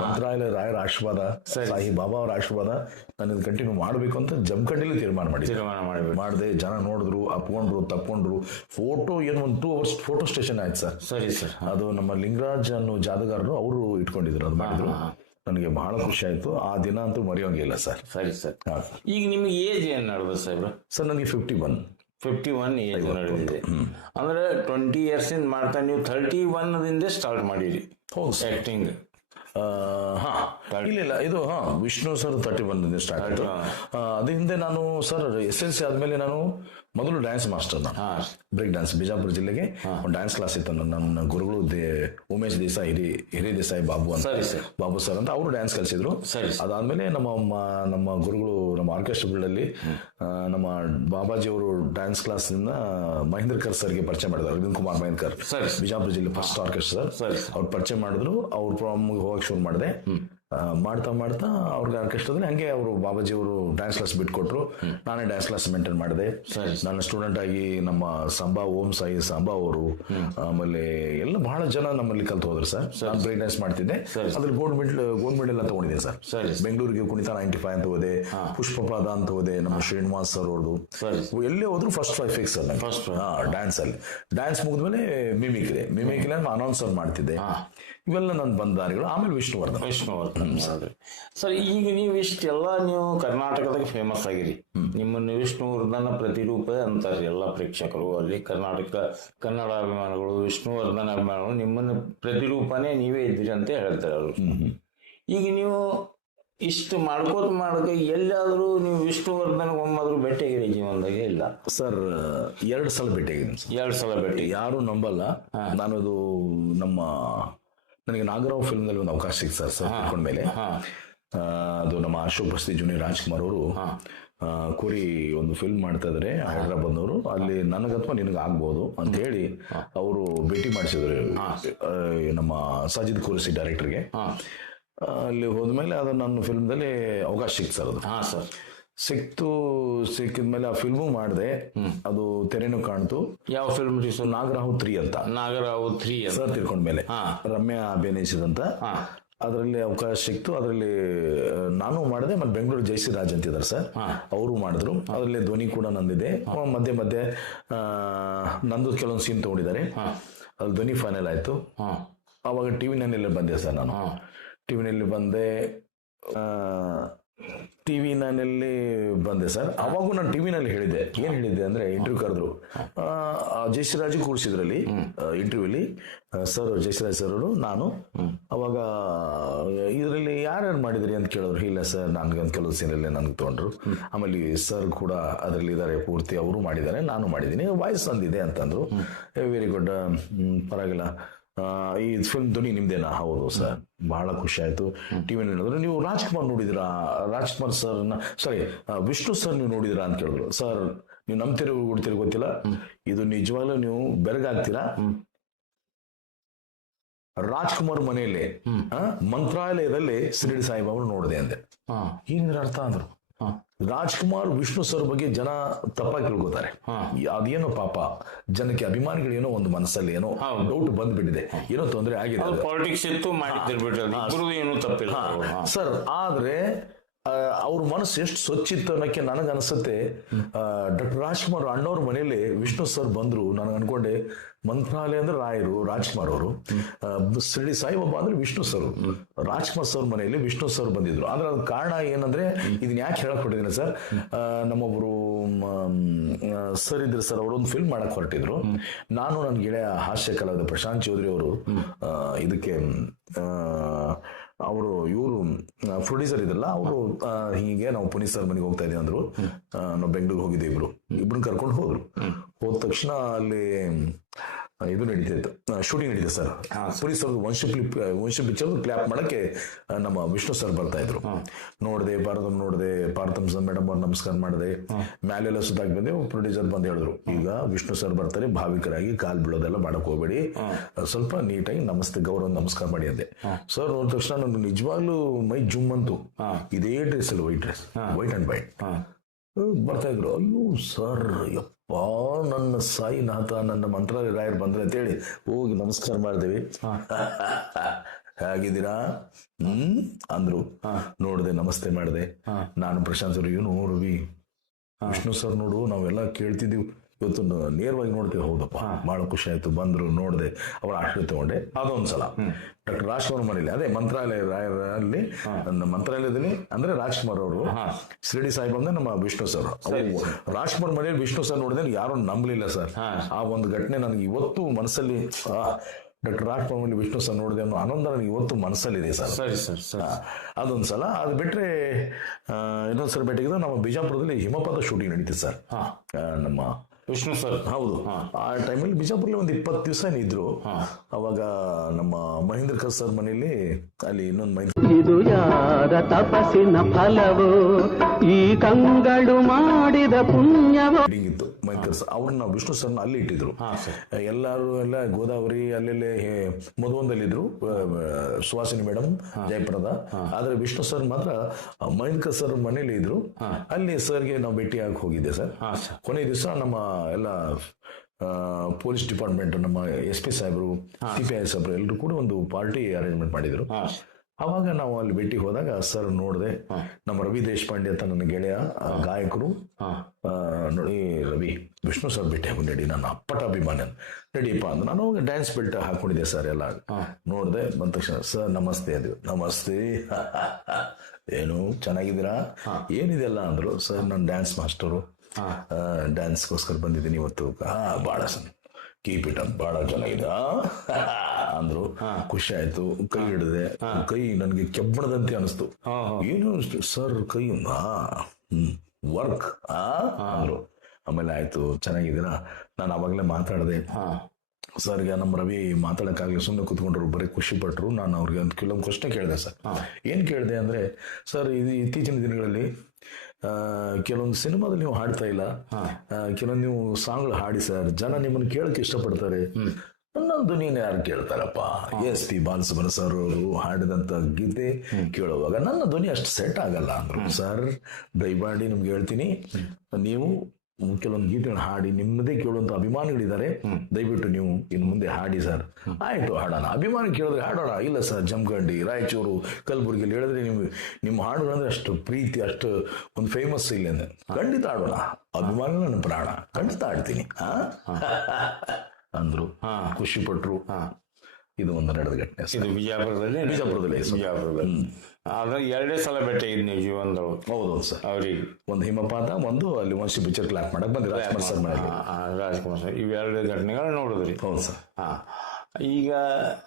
ಮಂತ್ರಾಲಯ ರಾಯರ ಆಶೀರ್ವಾದ, ಸಾಯಿ ಬಾಬಾ ಅವರ ಆಶೀರ್ವಾದ, ನಾನು ಇದು ಕಂಟಿನ್ಯೂ ಮಾಡಬೇಕು ಅಂತ ಜಮಖಂಡಿಲಿ ತೀರ್ಮಾನ ಮಾಡಿದೆ. ಜನ ನೋಡಿದ್ರು, ಅಪ್ಕೊಂಡ್ರು, ತಪ್ಕೊಂಡ್ರು. ಫೋಟೋ ಏನು ಒಂದು 2 hours ಫೋಟೋ ಸ್ಟೇಷನ್ ಆಯ್ತು ಸರ್. ಸರಿ ಸರ್. ಅದು ನಮ್ಮ ಲಿಂಗರಾಜ್ ಅನ್ನೋ ಜಾದಗಾರರು ಅವರು ಇಟ್ಕೊಂಡಿದ್ರು, ಅದು ಮಾಡಿದ್ರು. ನನಗೆ ಬಹಳ ಖುಷಿ ಆಯ್ತು. ಆ ದಿನ ಅಂತೂ ಮರೆಯೋಂಗಿಲ್ಲ ಸರ್. ಸರಿ ಸರ್. ಈಗ ನಿಮ್ಗೆ ಏಜ್ ಏನ್ ನಡೆದ ಸಾಹೇಬ್ರ? ಸರ್ ನನಗೆ 51 ಏಜ್ ನಡೆದಿದೆ ಅಂದ್ರೆ 20 years ಇಂದ ಮಾಡ್ತಾ ನೀವು 31 ಸ್ಟಾರ್ಟ್ ಮಾಡಿರಿ ಆಕ್ಟಿಂಗ್. ಇಲ್ಲ ಇದು ವಿಷ್ಣು ಸರ್ 31 ಸ್ಟಾರ್ಟ್ ಆಯ್ತು. ಅದ್ರ ಹಿಂದೆ ನಾನು ಸರ್ SLC ಆದ್ಮೇಲೆ ನಾನು ಮೊದಲು ಡ್ಯಾನ್ಸ್ ಮಾಸ್ಟರ್, ನಾನು ಬ್ರೇಕ್ ಡ್ಯಾನ್ಸ್ ಬಿಜಾಪುರ ಜಿಲ್ಲೆಗೆ ಒಂದು ಡ್ಯಾನ್ಸ್ ಕ್ಲಾಸ್ ಇತ್ತು. ನನ್ನ ಗುರುಗಳು ಉಮೇಶ್ ದೇಸಾಯಿ, ಹಿರಿ ದೇಸಾಯಿ ಬಾಬು ಸರ್ ಅಂತ ಅವರು ಡ್ಯಾನ್ಸ್ ಕಲಿಸಿದ್ರು. ಅದಾದ್ಮೇಲೆ ನಮ್ಮ ಗುರುಗಳು ನಮ್ಮ ಆರ್ಕೆಸ್ಟ್ರಾಗಳಲ್ಲಿ ನಮ್ಮ ಬಾಬಾಜಿ ಅವರು ಡ್ಯಾನ್ಸ್ ಕ್ಲಾಸ್ ನಿಂದ ಮಹೇಂದ್ರಕರ್ ಸರ್ಗೆ ಪರಿಚಯ ಮಾಡಿದ್ರು. ಅರವಿಂದ್ ಕುಮಾರ್ ಮಹೇಂದ್ಕರ್, ಬಿಜಾಪುರ ಜಿಲ್ಲೆ ಫಸ್ಟ್ ಆರ್ಕೆಸ್ಟ್ರಾ ಸರ್, ಅವ್ರು ಪರಿಚಯ ಮಾಡಿದ್ರು. ಅವ್ರ ಪ್ರೋಗ್ರಾಮ್ಗೆ ಹೋಗಕ್ಕೆ ಶುರು ಮಾಡಿದೆ. ಮಾಡ್ತಾ ಅವ್ರಿಗೆ ಆರ್ಕೆಸ್ಟ್ರಾದಲ್ಲಿ ಹಂಗೆ ಅವರು ಬಾಬಾಜಿ ಅವರು ಡ್ಯಾನ್ಸ್ ಕ್ಲಾಸ್ ಬಿಟ್ಕೊಟ್ರು. ನಾನೇ ಡ್ಯಾನ್ಸ್ ಕ್ಲಾಸ್ ಮೇಂಟೈನ್ ಮಾಡಿದೆ. ನನ್ನ ಸ್ಟೂಡೆಂಟ್ ಆಗಿ ನಮ್ಮ ಓಂ ಸಾಯಿ ಸಂಬಾ ಅವರು, ಆಮೇಲೆ ಎಲ್ಲ ಬಹಳ ಜನ ನಮ್ಮಲ್ಲಿ ಕಲ್ತು ಹೋದ್ರು ಸರ್. ನಾನು ಬ್ರೇಕ್ ಡ್ಯಾನ್ಸ್ ಮಾಡ್ತಿದ್ದೆ. ಅದ್ರಲ್ಲಿ ಗೋಲ್ಡ್ ಮೆಡಲ್ ಅಂತ ತಗೊಂಡಿದ್ದೆ ಸರ್. ಬೆಂಗಳೂರಿಗೆ ಕುಣಿತ 95 ಅಂತ ಹೋದೆ, ಪುಷ್ಪಪಾದ ಅಂತ ಹೋದೆ, ನಮ್ಮ ಶ್ರೀನಿವಾಸ್ ಸರ್ ಅವ್ರದ್ದು. ಎಲ್ಲೇ ಹೋದ್ರು ಫಸ್ಟ್ 5 ಫಿಕ್ಸ್ ಡ್ಯಾನ್ಸ್ ಅಲ್ಲಿ. ಡ್ಯಾನ್ಸ್ ಮುಗಿದ್ಮೇಲೆ ಮಿಮಿಕ್ರಿ ಅನೌನ್ಸರ್ ಮಾಡ್ತಿದ್ದೆ. ಇವೆಲ್ಲ ನನ್ನ ಬಂದಾರಿಗಳು. ಆಮೇಲೆ ವಿಷ್ಣುವರ್ಧನ್ ಸರ್. ಈಗ ನೀವು ಇಷ್ಟೆಲ್ಲ ನೀವು ಕರ್ನಾಟಕದಾಗ ಫೇಮಸ್ ಆಗಿರಿ. ನಿಮ್ಮನ್ನು ವಿಷ್ಣುವರ್ಧನ ಪ್ರತಿರೂಪ ಅಂತಾರೆ ಎಲ್ಲ ಪ್ರೇಕ್ಷಕರು. ಅಲ್ಲಿ ಕನ್ನಡ ಅಭಿಮಾನಿಗಳು, ವಿಷ್ಣುವರ್ಧನ ಅಭಿಮಾನಿಗಳು ನಿಮ್ಮನ್ನು ಪ್ರತಿರೂಪನೇ ನೀವೇ ಇದ್ದೀರಿ ಅಂತ ಹೇಳ್ತಾರೆ ಅವರು. ಈಗ ನೀವು ಇಷ್ಟು ಮಾಡ್ಕೋತ ಎಲ್ಲಾದ್ರೂ ನೀವು ವಿಷ್ಣುವರ್ಧನ ಒಮ್ಮಾದ್ರೂ ಭೇಟಿಯಾಗಿರಿ ಜೀವನದಾಗ? ಇಲ್ಲ ಸರ್, 2 ಸಲ ಭೇಟಿಯಾಗಿದ್ದೀನಿ. 2 ಸಲ ಭೇಟಿ. ಯಾರು ನಂಬಲ್ಲ. ನಾನು ಅದು ನನಗೆ ನಾಗರಾವ್ ಫಿಲ್ಮ್ ನಲ್ಲಿ ಒಂದು ಅವಕಾಶ ಸಿಕ್ತು ಸರ್ ತಿಳ್ಕೊಂಡ್ಮೇಲೆ. ಅದು ನಮ್ಮ ಅಶೋಕ್ ಬಸ್ತಿ ಜೂನಿಯರ್ ರಾಜ್ಕುಮಾರ್ ಅವರು ಕುರಿ ಒಂದು ಫಿಲ್ಮ್ ಮಾಡ್ತಾ ಇದ್ರೆ ಹೈದ್ರಾಬಾದ್ನವರು. ಅಲ್ಲಿ ನನಗತ್ವ ನಿನಗೆ ಆಗ್ಬೋದು ಅಂತ ಹೇಳಿ ಅವರು ಭೇಟಿ ಮಾಡಿಸಿದ್ರು ನಮ್ಮ ಸಾಜಿದ್ ಕುರ್ಸಿ ಡೈರೆಕ್ಟರ್ಗೆ. ಅಲ್ಲಿ ಹೋದ್ಮೇಲೆ ಅದು ನನ್ನ ಫಿಲ್ಮ್ದಲ್ಲಿ ಅವಕಾಶ ಸಿಕ್ತು ಸರ್. ಅದು ಸಿಕ್ಕಿದ್ಮೇಲೆ ಆ ಫಿಲ್ಮು ಮಾಡಿದೆ. ಅದು ತೆರೆನೂ ಕಾಣ್ತು. ಯಾವ ಫಿಲ್ಮ್? ನಾಗರಾವ್ 3 ಅಂತ. ನಾಗರಾವ್ 3 ಸರ್ ತಿಳ್ಕೊಂಡ್ಮೇಲೆ ರಮ್ಯಾ ಅಭಿನಯಿಸಿದಂತ ಅದರಲ್ಲಿ ಅವಕಾಶ ಸಿಕ್ತು. ಅದರಲ್ಲಿ ನಾನು ಮಾಡಿದೆ. ಮತ್ತೆ ಬೆಂಗಳೂರು ಜಯಶ್ರೀರಾಜ್ ಅಂತಿದ್ದಾರೆ ಸರ್, ಅವರು ಮಾಡಿದ್ರು. ಅದರಲ್ಲಿ ಧ್ವನಿ ಕೂಡ ನಂದಿದೆ. ಮಧ್ಯೆ ನಂದು ಕೆಲವೊಂದು ಸೀನ್ ತಗೊಂಡಿದ್ದಾರೆ. ಅಲ್ಲಿ ಧ್ವನಿ ಫೈನಲ್ ಆಯ್ತು. ಅವಾಗ ಟಿವಿನಲ್ಲಿ ಬಂದೆ ಸರ್. ನಾನು ಟಿವಿನಲ್ಲಿ ಬಂದೆ ಸರ್. ಅವಾಗೂ ನಾನು ಟಿವಿನಲ್ಲಿ ಹೇಳಿದ್ದೆ. ಏನ್ ಹೇಳಿದ್ದೆ ಅಂದ್ರೆ, ಇಂಟರ್ವ್ಯೂ ಕರೆದ್ರು, ಜಯಶ್ರೀರಾಜ್ ಕೂರಿಸಿದ್ರಲ್ಲಿ ಇಂಟರ್ವ್ಯೂಲಿ ಸರ್, ಜಯಶ್ರೀರಾಜ್ ಸರ್ ಅವರು, ನಾನು. ಅವಾಗ ಇದರಲ್ಲಿ ಯಾರ್ಯಾರು ಮಾಡಿದ್ರಿ ಅಂತ ಕೇಳಿದ್ರು. ಇಲ್ಲ ಸರ್, ನನ್ಗಂತ ಕೆಲವು ಸೀನಲ್ಲಿ ನನ್ಗೆ ತೊಗೊಂಡ್ರು. ಆಮೇಲೆ ಸರ್ ಕೂಡ ಅದರಲ್ಲಿ ಇದ್ದಾರೆ, ಪೂರ್ತಿ ಅವರು ಮಾಡಿದ್ದಾರೆ, ನಾನು ಮಾಡಿದ್ದೀನಿ, ವಾಯ್ಸ್ ಅಂದಿದೆ ಅಂತಂದ್ರು. ವೆರಿ ಗುಡ್, ಪರವಾಗಿಲ್ಲ. ಈ ಫಿಲ್ಮ್ ಧ್ವನಿ ನಿಮ್ದೇನಾ? ಹೌದು ಸರ್. ಬಹಳ ಖುಷಿ ಆಯ್ತು. ಟಿವಿನಲ್ಲಿ ನೋಡಿದ್ರೆ, ನೀವು ರಾಜ್ಕುಮಾರ್ ನೋಡಿದಿರಾ? ರಾಜ್ಕುಮಾರ್ ಸರ್ ವಿಷ್ಣು ಸರ್ ನೀವು ನೋಡಿದಿರಾ ಅಂತ ಕೇಳಿದ್ರು. ಸರ್, ನೀವು ನಂಬ್ತಿರೋ ಗುಡ್ತಿರೋ ಗೊತ್ತಿಲ್ಲ, ಇದು ನಿಜವಾಗ್ಲೂ ನೀವು ಬೆರಗಾಗ್ತೀರಾ. ರಾಜ್ಕುಮಾರ್ ಮನೆಯಲ್ಲಿ ಮಂತ್ರಾಲಯದಲ್ಲಿ ಶಿರಡಿ ಸಾಯಿಬಾಬಾ ನೋಡಿದೆ ಅಂದೆ. ಏನಿದ್ರ ಅರ್ಥ ಅಂದ್ರು. ರಾಜ್ಕುಮಾರ್ ವಿಷ್ಣು ಸರ್ ಬಗ್ಗೆ ಜನ ತಪ್ಪಾಗಿ ತಿಳ್ಕೊತಾರೆ. ಅದೇನೋ ಪಾಪ ಜನಕ್ಕೆ, ಅಭಿಮಾನಿಗಳು ಏನೋ ಒಂದು ಮನಸ್ಸಲ್ಲಿ ಏನೋ ಡೌಟ್ ಬಂದ್ಬಿಟ್ಟಿದೆ, ಏನೋ ತೊಂದರೆ ಆಗಿದೆ. ಪಾಲಿಟಿಕ್ಸ್ ಸರ್, ಆದ್ರೆ ಅವ್ರ ಮನಸ್ಸು ಎಷ್ಟು ಸ್ವಚ್ಛಿತ್ತು ಅನ್ನೋಕ್ಕೆ ನನಗನ್ಸುತ್ತೆ. ಡಾಕ್ಟರ್ ರಾಜ್ಕುಮಾರ್ ಅಣ್ಣವ್ರ ಮನೆಯಲ್ಲಿ ವಿಷ್ಣು ಸರ್ ಬಂದ್ರು. ನನಗೆ ಅನ್ಕೊಂಡೆ, ಮಂತ್ರಾಲಯ ಅಂದ್ರೆ ರಾಯರು ರಾಜ್ಕುಮಾರ್ ಅವರು, ಶಿರಡಿ ಸಾಯಿಬಾಬಾ ಅಂದ್ರೆ ವಿಷ್ಣು ಸರ್. ರಾಜ್ಕುಮಾರ್ ಸರ್ ಮನೆಯಲ್ಲಿ ವಿಷ್ಣು ಸರ್ ಬಂದಿದ್ರು. ಅಂದ್ರೆ ಅದ್ ಕಾರಣ ಏನಂದ್ರೆ, ಇದನ್ನ ಯಾಕೆ ಹೇಳಕ್ ಹೊರಟಿದ್ದೀನಿ ಸರ್, ನಮ್ಮೊಬ್ರು ಸರ್ ಇದ್ರು ಸರ್, ಅವರೊಂದು ಫಿಲ್ಮ್ ಮಾಡಕ್ ಹೊರಟಿದ್ರು. ನಾನು ನನ್ನ ಗೆಳೆಯ ಹಾಸ್ಯ ಕಲಾವಿದ ಪ್ರಶಾಂತ್ ಚೌಧರಿ ಅವರು ಇದಕ್ಕೆ ಇವರು ಪ್ರೊಡ್ಯೂಸರ್ ಇದ್ರಲ್ಲ, ಅವರು ಹೀಗೆ ನಾವು ಪುನೀತ್ ಸರ್ ಮನೆಗೆ ಹೋಗ್ತಾ ಇದೀವಿ ಅಂದ್ರು. ನಾವು ಬೆಂಗಳೂರು ಹೋಗಿದ್ದೆ, ಇಬ್ರನ್ನ ಕರ್ಕೊಂಡು ಹೋದ್ರು. ಹೋದ ತಕ್ಷಣ ಅಲ್ಲಿ ಇದು ನಡೀತಿತ್ತು, ಶೂಟಿಂಗ್ ನಡೀತಿದೆ ಸರ್. ಪುನೀತ್ ಸರ್ ವಂಶ ಪಿಕ್ಚರ್ ಕ್ಲಾಪ್ ಮಾಡಕ್ಕೆ ನಮ್ಮ ವಿಷ್ಣು ಸರ್ ಬರ್ತಾ ಇದ್ರು. ನೋಡಿದೆ, ಪಾರ್ವತಮ್ ಮೇಡಮ್ ಅವ್ರು ನಮಸ್ಕಾರ ಮಾಡಿದೆ. ಮ್ಯಾಲೆಲ್ಲ ಸುತ್ತಾಗಿ ಬಂದೆ. ಪ್ರೊಡ್ಯೂಸರ್ ಬಂದು ಹೇಳಿದ್ರು, ಈಗ ವಿಷ್ಣು ಸರ್ ಬರ್ತಾರೆ, ಭಾವಿಕರಾಗಿ ಕಾಲ್ ಬೀಳೋದೆಲ್ಲ ಮಾಡಕ್ ಹೋಗ್ಬೇಡಿ, ಸ್ವಲ್ಪ ನೀಟಾಗಿ ಗೌರವ ನಮಸ್ಕಾರ ಮಾಡಿ ಅಂದೆ. ಸರ್ ನೋಡಿದ ತಕ್ಷಣ ನನಗೆ ನಿಜವಾಗ್ಲೂ ಮೈ ಜುಮ್ ಅಂತು. ಇದೇ ಡ್ರೆಸ್ ಅಲ್ಲಿ, ವೈಟ್ ಅಂಡ್ ವೈಟ್ ಬರ್ತಾ ಇದ್ರು. ಅಯ್ಯೋ ಸರ್ ಯಪ್ಪ, ನನ್ನ ಸಾಯಿನಾಥ, ನನ್ನ ಮಂತ್ರಾಲಯ ರಾಯರ್ ಬಂದ್ರೆ ಅಂತೇಳಿ ಹೋಗಿ ನಮಸ್ಕಾರ ಮಾಡಿದೇವಿ. ಹೇಗಿದ್ದೀರಾ ಅಂದ್ರು. ನೋಡ್ದೆ, ನಮಸ್ತೆ ಮಾಡಿದೆ. ನಾನು ಪ್ರಶಾಂತ್ ಅವ್ರು, ಇವನು ರವಿ ವಿಷ್ಣು ಸರ್ ನೋಡು, ನಾವೆಲ್ಲ ಕೇಳ್ತಿದ್ದೀವಿ, ಇವತ್ತು ನೇರವಾಗಿ ನೋಡ್ತೇವೆ. ಹೌದಪ್ಪ, ಬಹಳ ಖುಷಿ ಆಯ್ತು. ಬಂದ್ರು, ನೋಡಿದೆ, ಅವರ ಆಶ್ರಯ ತಗೊಂಡೆ. ಅದೊಂದ್ಸಲ ಡಾಕ್ಟರ್ ರಾಜ್ಕುಮಾರ್ ಮನೇಲಿ, ಅದೇ ಮಂತ್ರಾಲಯ ರಾಯರಲ್ಲಿ, ನನ್ನ ಮಂತ್ರಾಲಯದಲ್ಲಿ ಅಂದ್ರೆ ರಾಜ್ಕುಮಾರ್ ಅವರು, ಶಿರಡಿ ಸಾಯಿ ಬಂದ್ರೆ ನಮ್ಮ ವಿಷ್ಣು ಸರ್. ರಾಜ್ಕುಮಾರ್ ಮನೇಲಿ ವಿಷ್ಣು ಸರ್ ನೋಡಿದ್ರೆ ಯಾರು ನಂಬಲಿಲ್ಲ ಸರ್. ಆ ಒಂದು ಘಟನೆ ನನಗೆ ಇವತ್ತು ಮನಸ್ಸಲ್ಲಿ, ಡಾಕ್ಟರ್ ರಾಜ್ಕುಮಾರ್ ಮನೇಲಿ ವಿಷ್ಣು ಸರ್ ನೋಡಿದೆ ಅನ್ನೋ ಆನಂದ ನನಗೆ ಇವತ್ತು ಮನಸ್ಸಲ್ಲಿದೆ ಸರ್. ಸರಿ ಸರ್. ಅದೊಂದ್ಸಲ. ಅದು ಬಿಟ್ರೆ ಇನ್ನೊಂದ್ಸಲ ಭೇಟಿಗೆ ನಮ್ಮ ಬಿಜಾಪುರದಲ್ಲಿ ಹಿಮಪಾತ ಶೂಟಿಂಗ್ ನಡೀತಿದೆ ಸರ್. ನಮ್ಮ ವಿಷ್ಣು ಸರ್. ಹೌದು. ಆ ಟೈಮಲ್ಲಿ ಬಿಜಾಪುರಲ್ಲಿ ಒಂದು 20 ದಿವಸ ಇದ್ರು. ಅವಾಗ ನಮ್ಮ ಮಹೇಂದ್ರ ಕರ್ ಸರ್ ಮನೆಯಲ್ಲಿ, ಅಲ್ಲಿ ಇನ್ನೊಂದು ಇದು ಯಾರ ತಪಸ್ಸಿನ ಫಲವೋ, ಈ ಕಂಗಳು ಮಾಡಿದ ಪುಣ್ಯವೋ ಇತ್ತು. ಮಹೇಂದ್ರ ಸರ್ ಅವ್ರನ್ನ ವಿಷ್ಣು ಸರ್ನ ಅಲ್ಲಿ ಇಟ್ಟಿದ್ರು. ಎಲ್ಲರೂ ಎಲ್ಲ ಗೋದಾವರಿ ಅಲ್ಲೆಲ್ಲೇ ಮಧುವನದಲ್ಲಿದ್ರು, ಸುಹಾಸಿನಿ ಮೇಡಮ್ ಜಯಪುರದ. ಆದ್ರೆ ವಿಷ್ಣು ಸರ್ ಮಾತ್ರ ಮಹೇಂದ್ರ ಸರ್ ಮನೇಲಿ ಇದ್ರು. ಅಲ್ಲಿ ಸರ್ಗೆ ನಾವು ಭೇಟಿಯಾಗಿ ಹೋಗಿದ್ದೆ ಸರ್. ಕೊನೆ ದಿವಸ ನಮ್ಮ ಎಲ್ಲ ಪೊಲೀಸ್ ಡಿಪಾರ್ಟ್ಮೆಂಟ್, ನಮ್ಮ SP ಸಾಹೇಬರು, CPI ಸಾಹೇಬರು ಎಲ್ಲರೂ ಕೂಡ ಒಂದು ಪಾರ್ಟಿ ಅರೇಂಜ್ಮೆಂಟ್ ಮಾಡಿದ್ರು. ಅವಾಗ ನಾವು ಅಲ್ಲಿ ಭೇಟಿ ಹೋದಾಗ ಸರ್ ನೋಡಿದೆ. ನಮ್ಮ ರವಿ ದೇಶಪಾಂಡೆ ಅಂತ ನನ್ನ ಗೆಳೆಯ ಗಾಯಕರು, ನೋಡಿ ರವಿ, ವಿಷ್ಣು ಸರ್ ಭೇಟಿ ಹಾಕೊಂಡು ನಡಿ, ನನ್ನ ಅಪ್ಪಟ ಅಭಿಮಾನ, ನಡಿಯಪ್ಪ ಅಂತ. ನಾನು ಅವಾಗ ಡ್ಯಾನ್ಸ್ ಬೆಲ್ಟ್ ಹಾಕೊಂಡಿದ್ದೆ ಸರ್. ಎಲ್ಲ ನೋಡಿದೆ, ಬಂದ ತಕ್ಷಣ ಸರ್ ನಮಸ್ತೆ ಅಂದ್ವಿ. ನಮಸ್ತೆ, ಏನು ಚೆನ್ನಾಗಿದ್ದೀರಾ, ಏನಿದೆಲ್ಲ ಅಂದ್ರು. ಸರ್ ನಾನು ಡ್ಯಾನ್ಸ್ ಮಾಸ್ಟರು, ಡ್ಯಾನ್ಸ್ಗೋಸ್ಕರ ಬಂದಿದ್ದೀನಿ ಇವತ್ತು. ಬಹಳ ಕೀಪ್ ಇಟ್ ಅಪ್, ಬಹಳ ಚೆನ್ನಾಗಿದೆ ಅಂದ್ರು. ಖುಷಿ ಆಯ್ತು. ಕೈ ಹಿಡಿದೆ. ಕೈ ನನ್ಗೆ ಕೆಬ್ಬಣದಂತೆ ಅನಿಸ್ತು. ಏನು ಸರ್ ಕೈ ವರ್ಕ್ ಅಂದ್ರು. ಆಮೇಲೆ ಆಯ್ತು, ಚೆನ್ನಾಗಿದ್ದೀರಾ. ನಾನು ಅವಾಗಲೇ ಮಾತಾಡಿದೆ ಸರ್ಗೆ. ನಮ್ಮ ರವಿ ಮಾತಾಡಕ್ಕಾಗಲಿ, ಸುಮ್ಮನೆ ಕೂತ್ಕೊಂಡ್ರು, ಬರೀ ಖುಷಿ ಪಟ್ರು. ನಾನು ಅವ್ರಿಗೆ ಒಂದು ಕೆಲವೊಂದು ಪ್ರಶ್ನೆ ಕೇಳಿದೆ ಸರ್. ಏನ್ ಕೇಳಿದೆ ಅಂದ್ರೆ, ಸರ್ ಇದು ಇತ್ತೀಚಿನ ದಿನಗಳಲ್ಲಿ ಕೆಲವೊಂದು ಸಿನಿಮಾದಲ್ಲಿ ನೀವು ಹಾಡ್ತಾ ಇಲ್ಲ, ಕೆಲವೊಂದು ನೀವು ಸಾಂಗ್ಗಳು ಹಾಡಿ ಸರ್, ಜನ ನಿಮ್ಮನ್ನು ಕೇಳಕ್ಕೆ ಇಷ್ಟಪಡ್ತಾರೆ. ನನ್ನ ಧ್ವನಿನ ಯಾರು ಕೇಳ್ತಾರಪ್ಪ? SP ಬಾಲಸುಬ್ರಹ್ಮಣ್ಯ ಸರ್ ಅವರು ಹಾಡಿದಂತ ಗೀತೆ ಕೇಳುವಾಗ ನನ್ನ ಧ್ವನಿ ಅಷ್ಟು ಸೆಟ್ ಆಗಲ್ಲ ಅಂದ್ರು. ಸರ್ ದಯಮಾಡಿ ನಿಮ್ಗೆ ಹೇಳ್ತೀನಿ, ನೀವು ಕೆಲವೊಂದು ಗೀತೆಗಳನ್ನ ಹಾಡಿ, ನಿಮ್ಮದೇ ಕೇಳುವಂತ ಅಭಿಮಾನಿಗಳಿದ್ದಾರೆ, ದಯವಿಟ್ಟು ನೀವು ಇನ್ನು ಮುಂದೆ ಹಾಡಿ ಸರ್. ಆಯ್ತು, ಹಾಡೋಣ. ಅಭಿಮಾನಿ ಕೇಳಿದ್ರೆ ಹಾಡೋಣ. ಇಲ್ಲ ಸರ್, ಜಮಖಂಡಿ, ರಾಯಚೂರು, ಕಲಬುರಗಿಯಲ್ಲಿ ಹೇಳಿದ್ರೆ ನಿಮ್ಮ ಹಾಡುಗಳಂದ್ರೆ ಅಷ್ಟು ಪ್ರೀತಿ, ಅಷ್ಟು ಒಂದು ಫೇಮಸ್ ಇಲ್ಲ ಅಂದ್ರೆ ಖಂಡಿತ ಹಾಡೋಣ. ಅಭಿಮಾನಿ ನನ್ನ ಪ್ರಾಣ, ಖಂಡಿತ ಹಾಡ್ತೀನಿ ಅಂದ್ರು. ಖುಷಿ ಪಟ್ರು. ಇದು ಒಂದು ನಡೆದ ಘಟನೆ. ಇದು ಬಿಜಾಪುರದಲ್ಲಿ. ಆದ್ರೆ 2 ಸಲ ಭೇಟಿ ಆಗಿದ್ ನೀವು ಜೀವನದೊಳಗೆ. ಹೌದು ಸರ್. ಅವ್ರಿಗೆ ಒಂದು ಹಿಮಪಾತ, ಒಂದು ಅಲ್ಲಿ ಒಂದು ಪಿಕ್ಚರ್ ಕ್ಲಾಪ್ ಮಾಡಕ್ ಬಂದ್ರೆ ರಾಜ್ಕುಮಾರ್ ಸರ್ ಮನೆಗೆ. ರಾಜ್ಕುಮಾರ್ ಸರ್ ಇವೆರಡು ಘಟನೆಗಳು ನೋಡಿದ್ರಿ. ಹೌದು ಸರ್. ಈಗ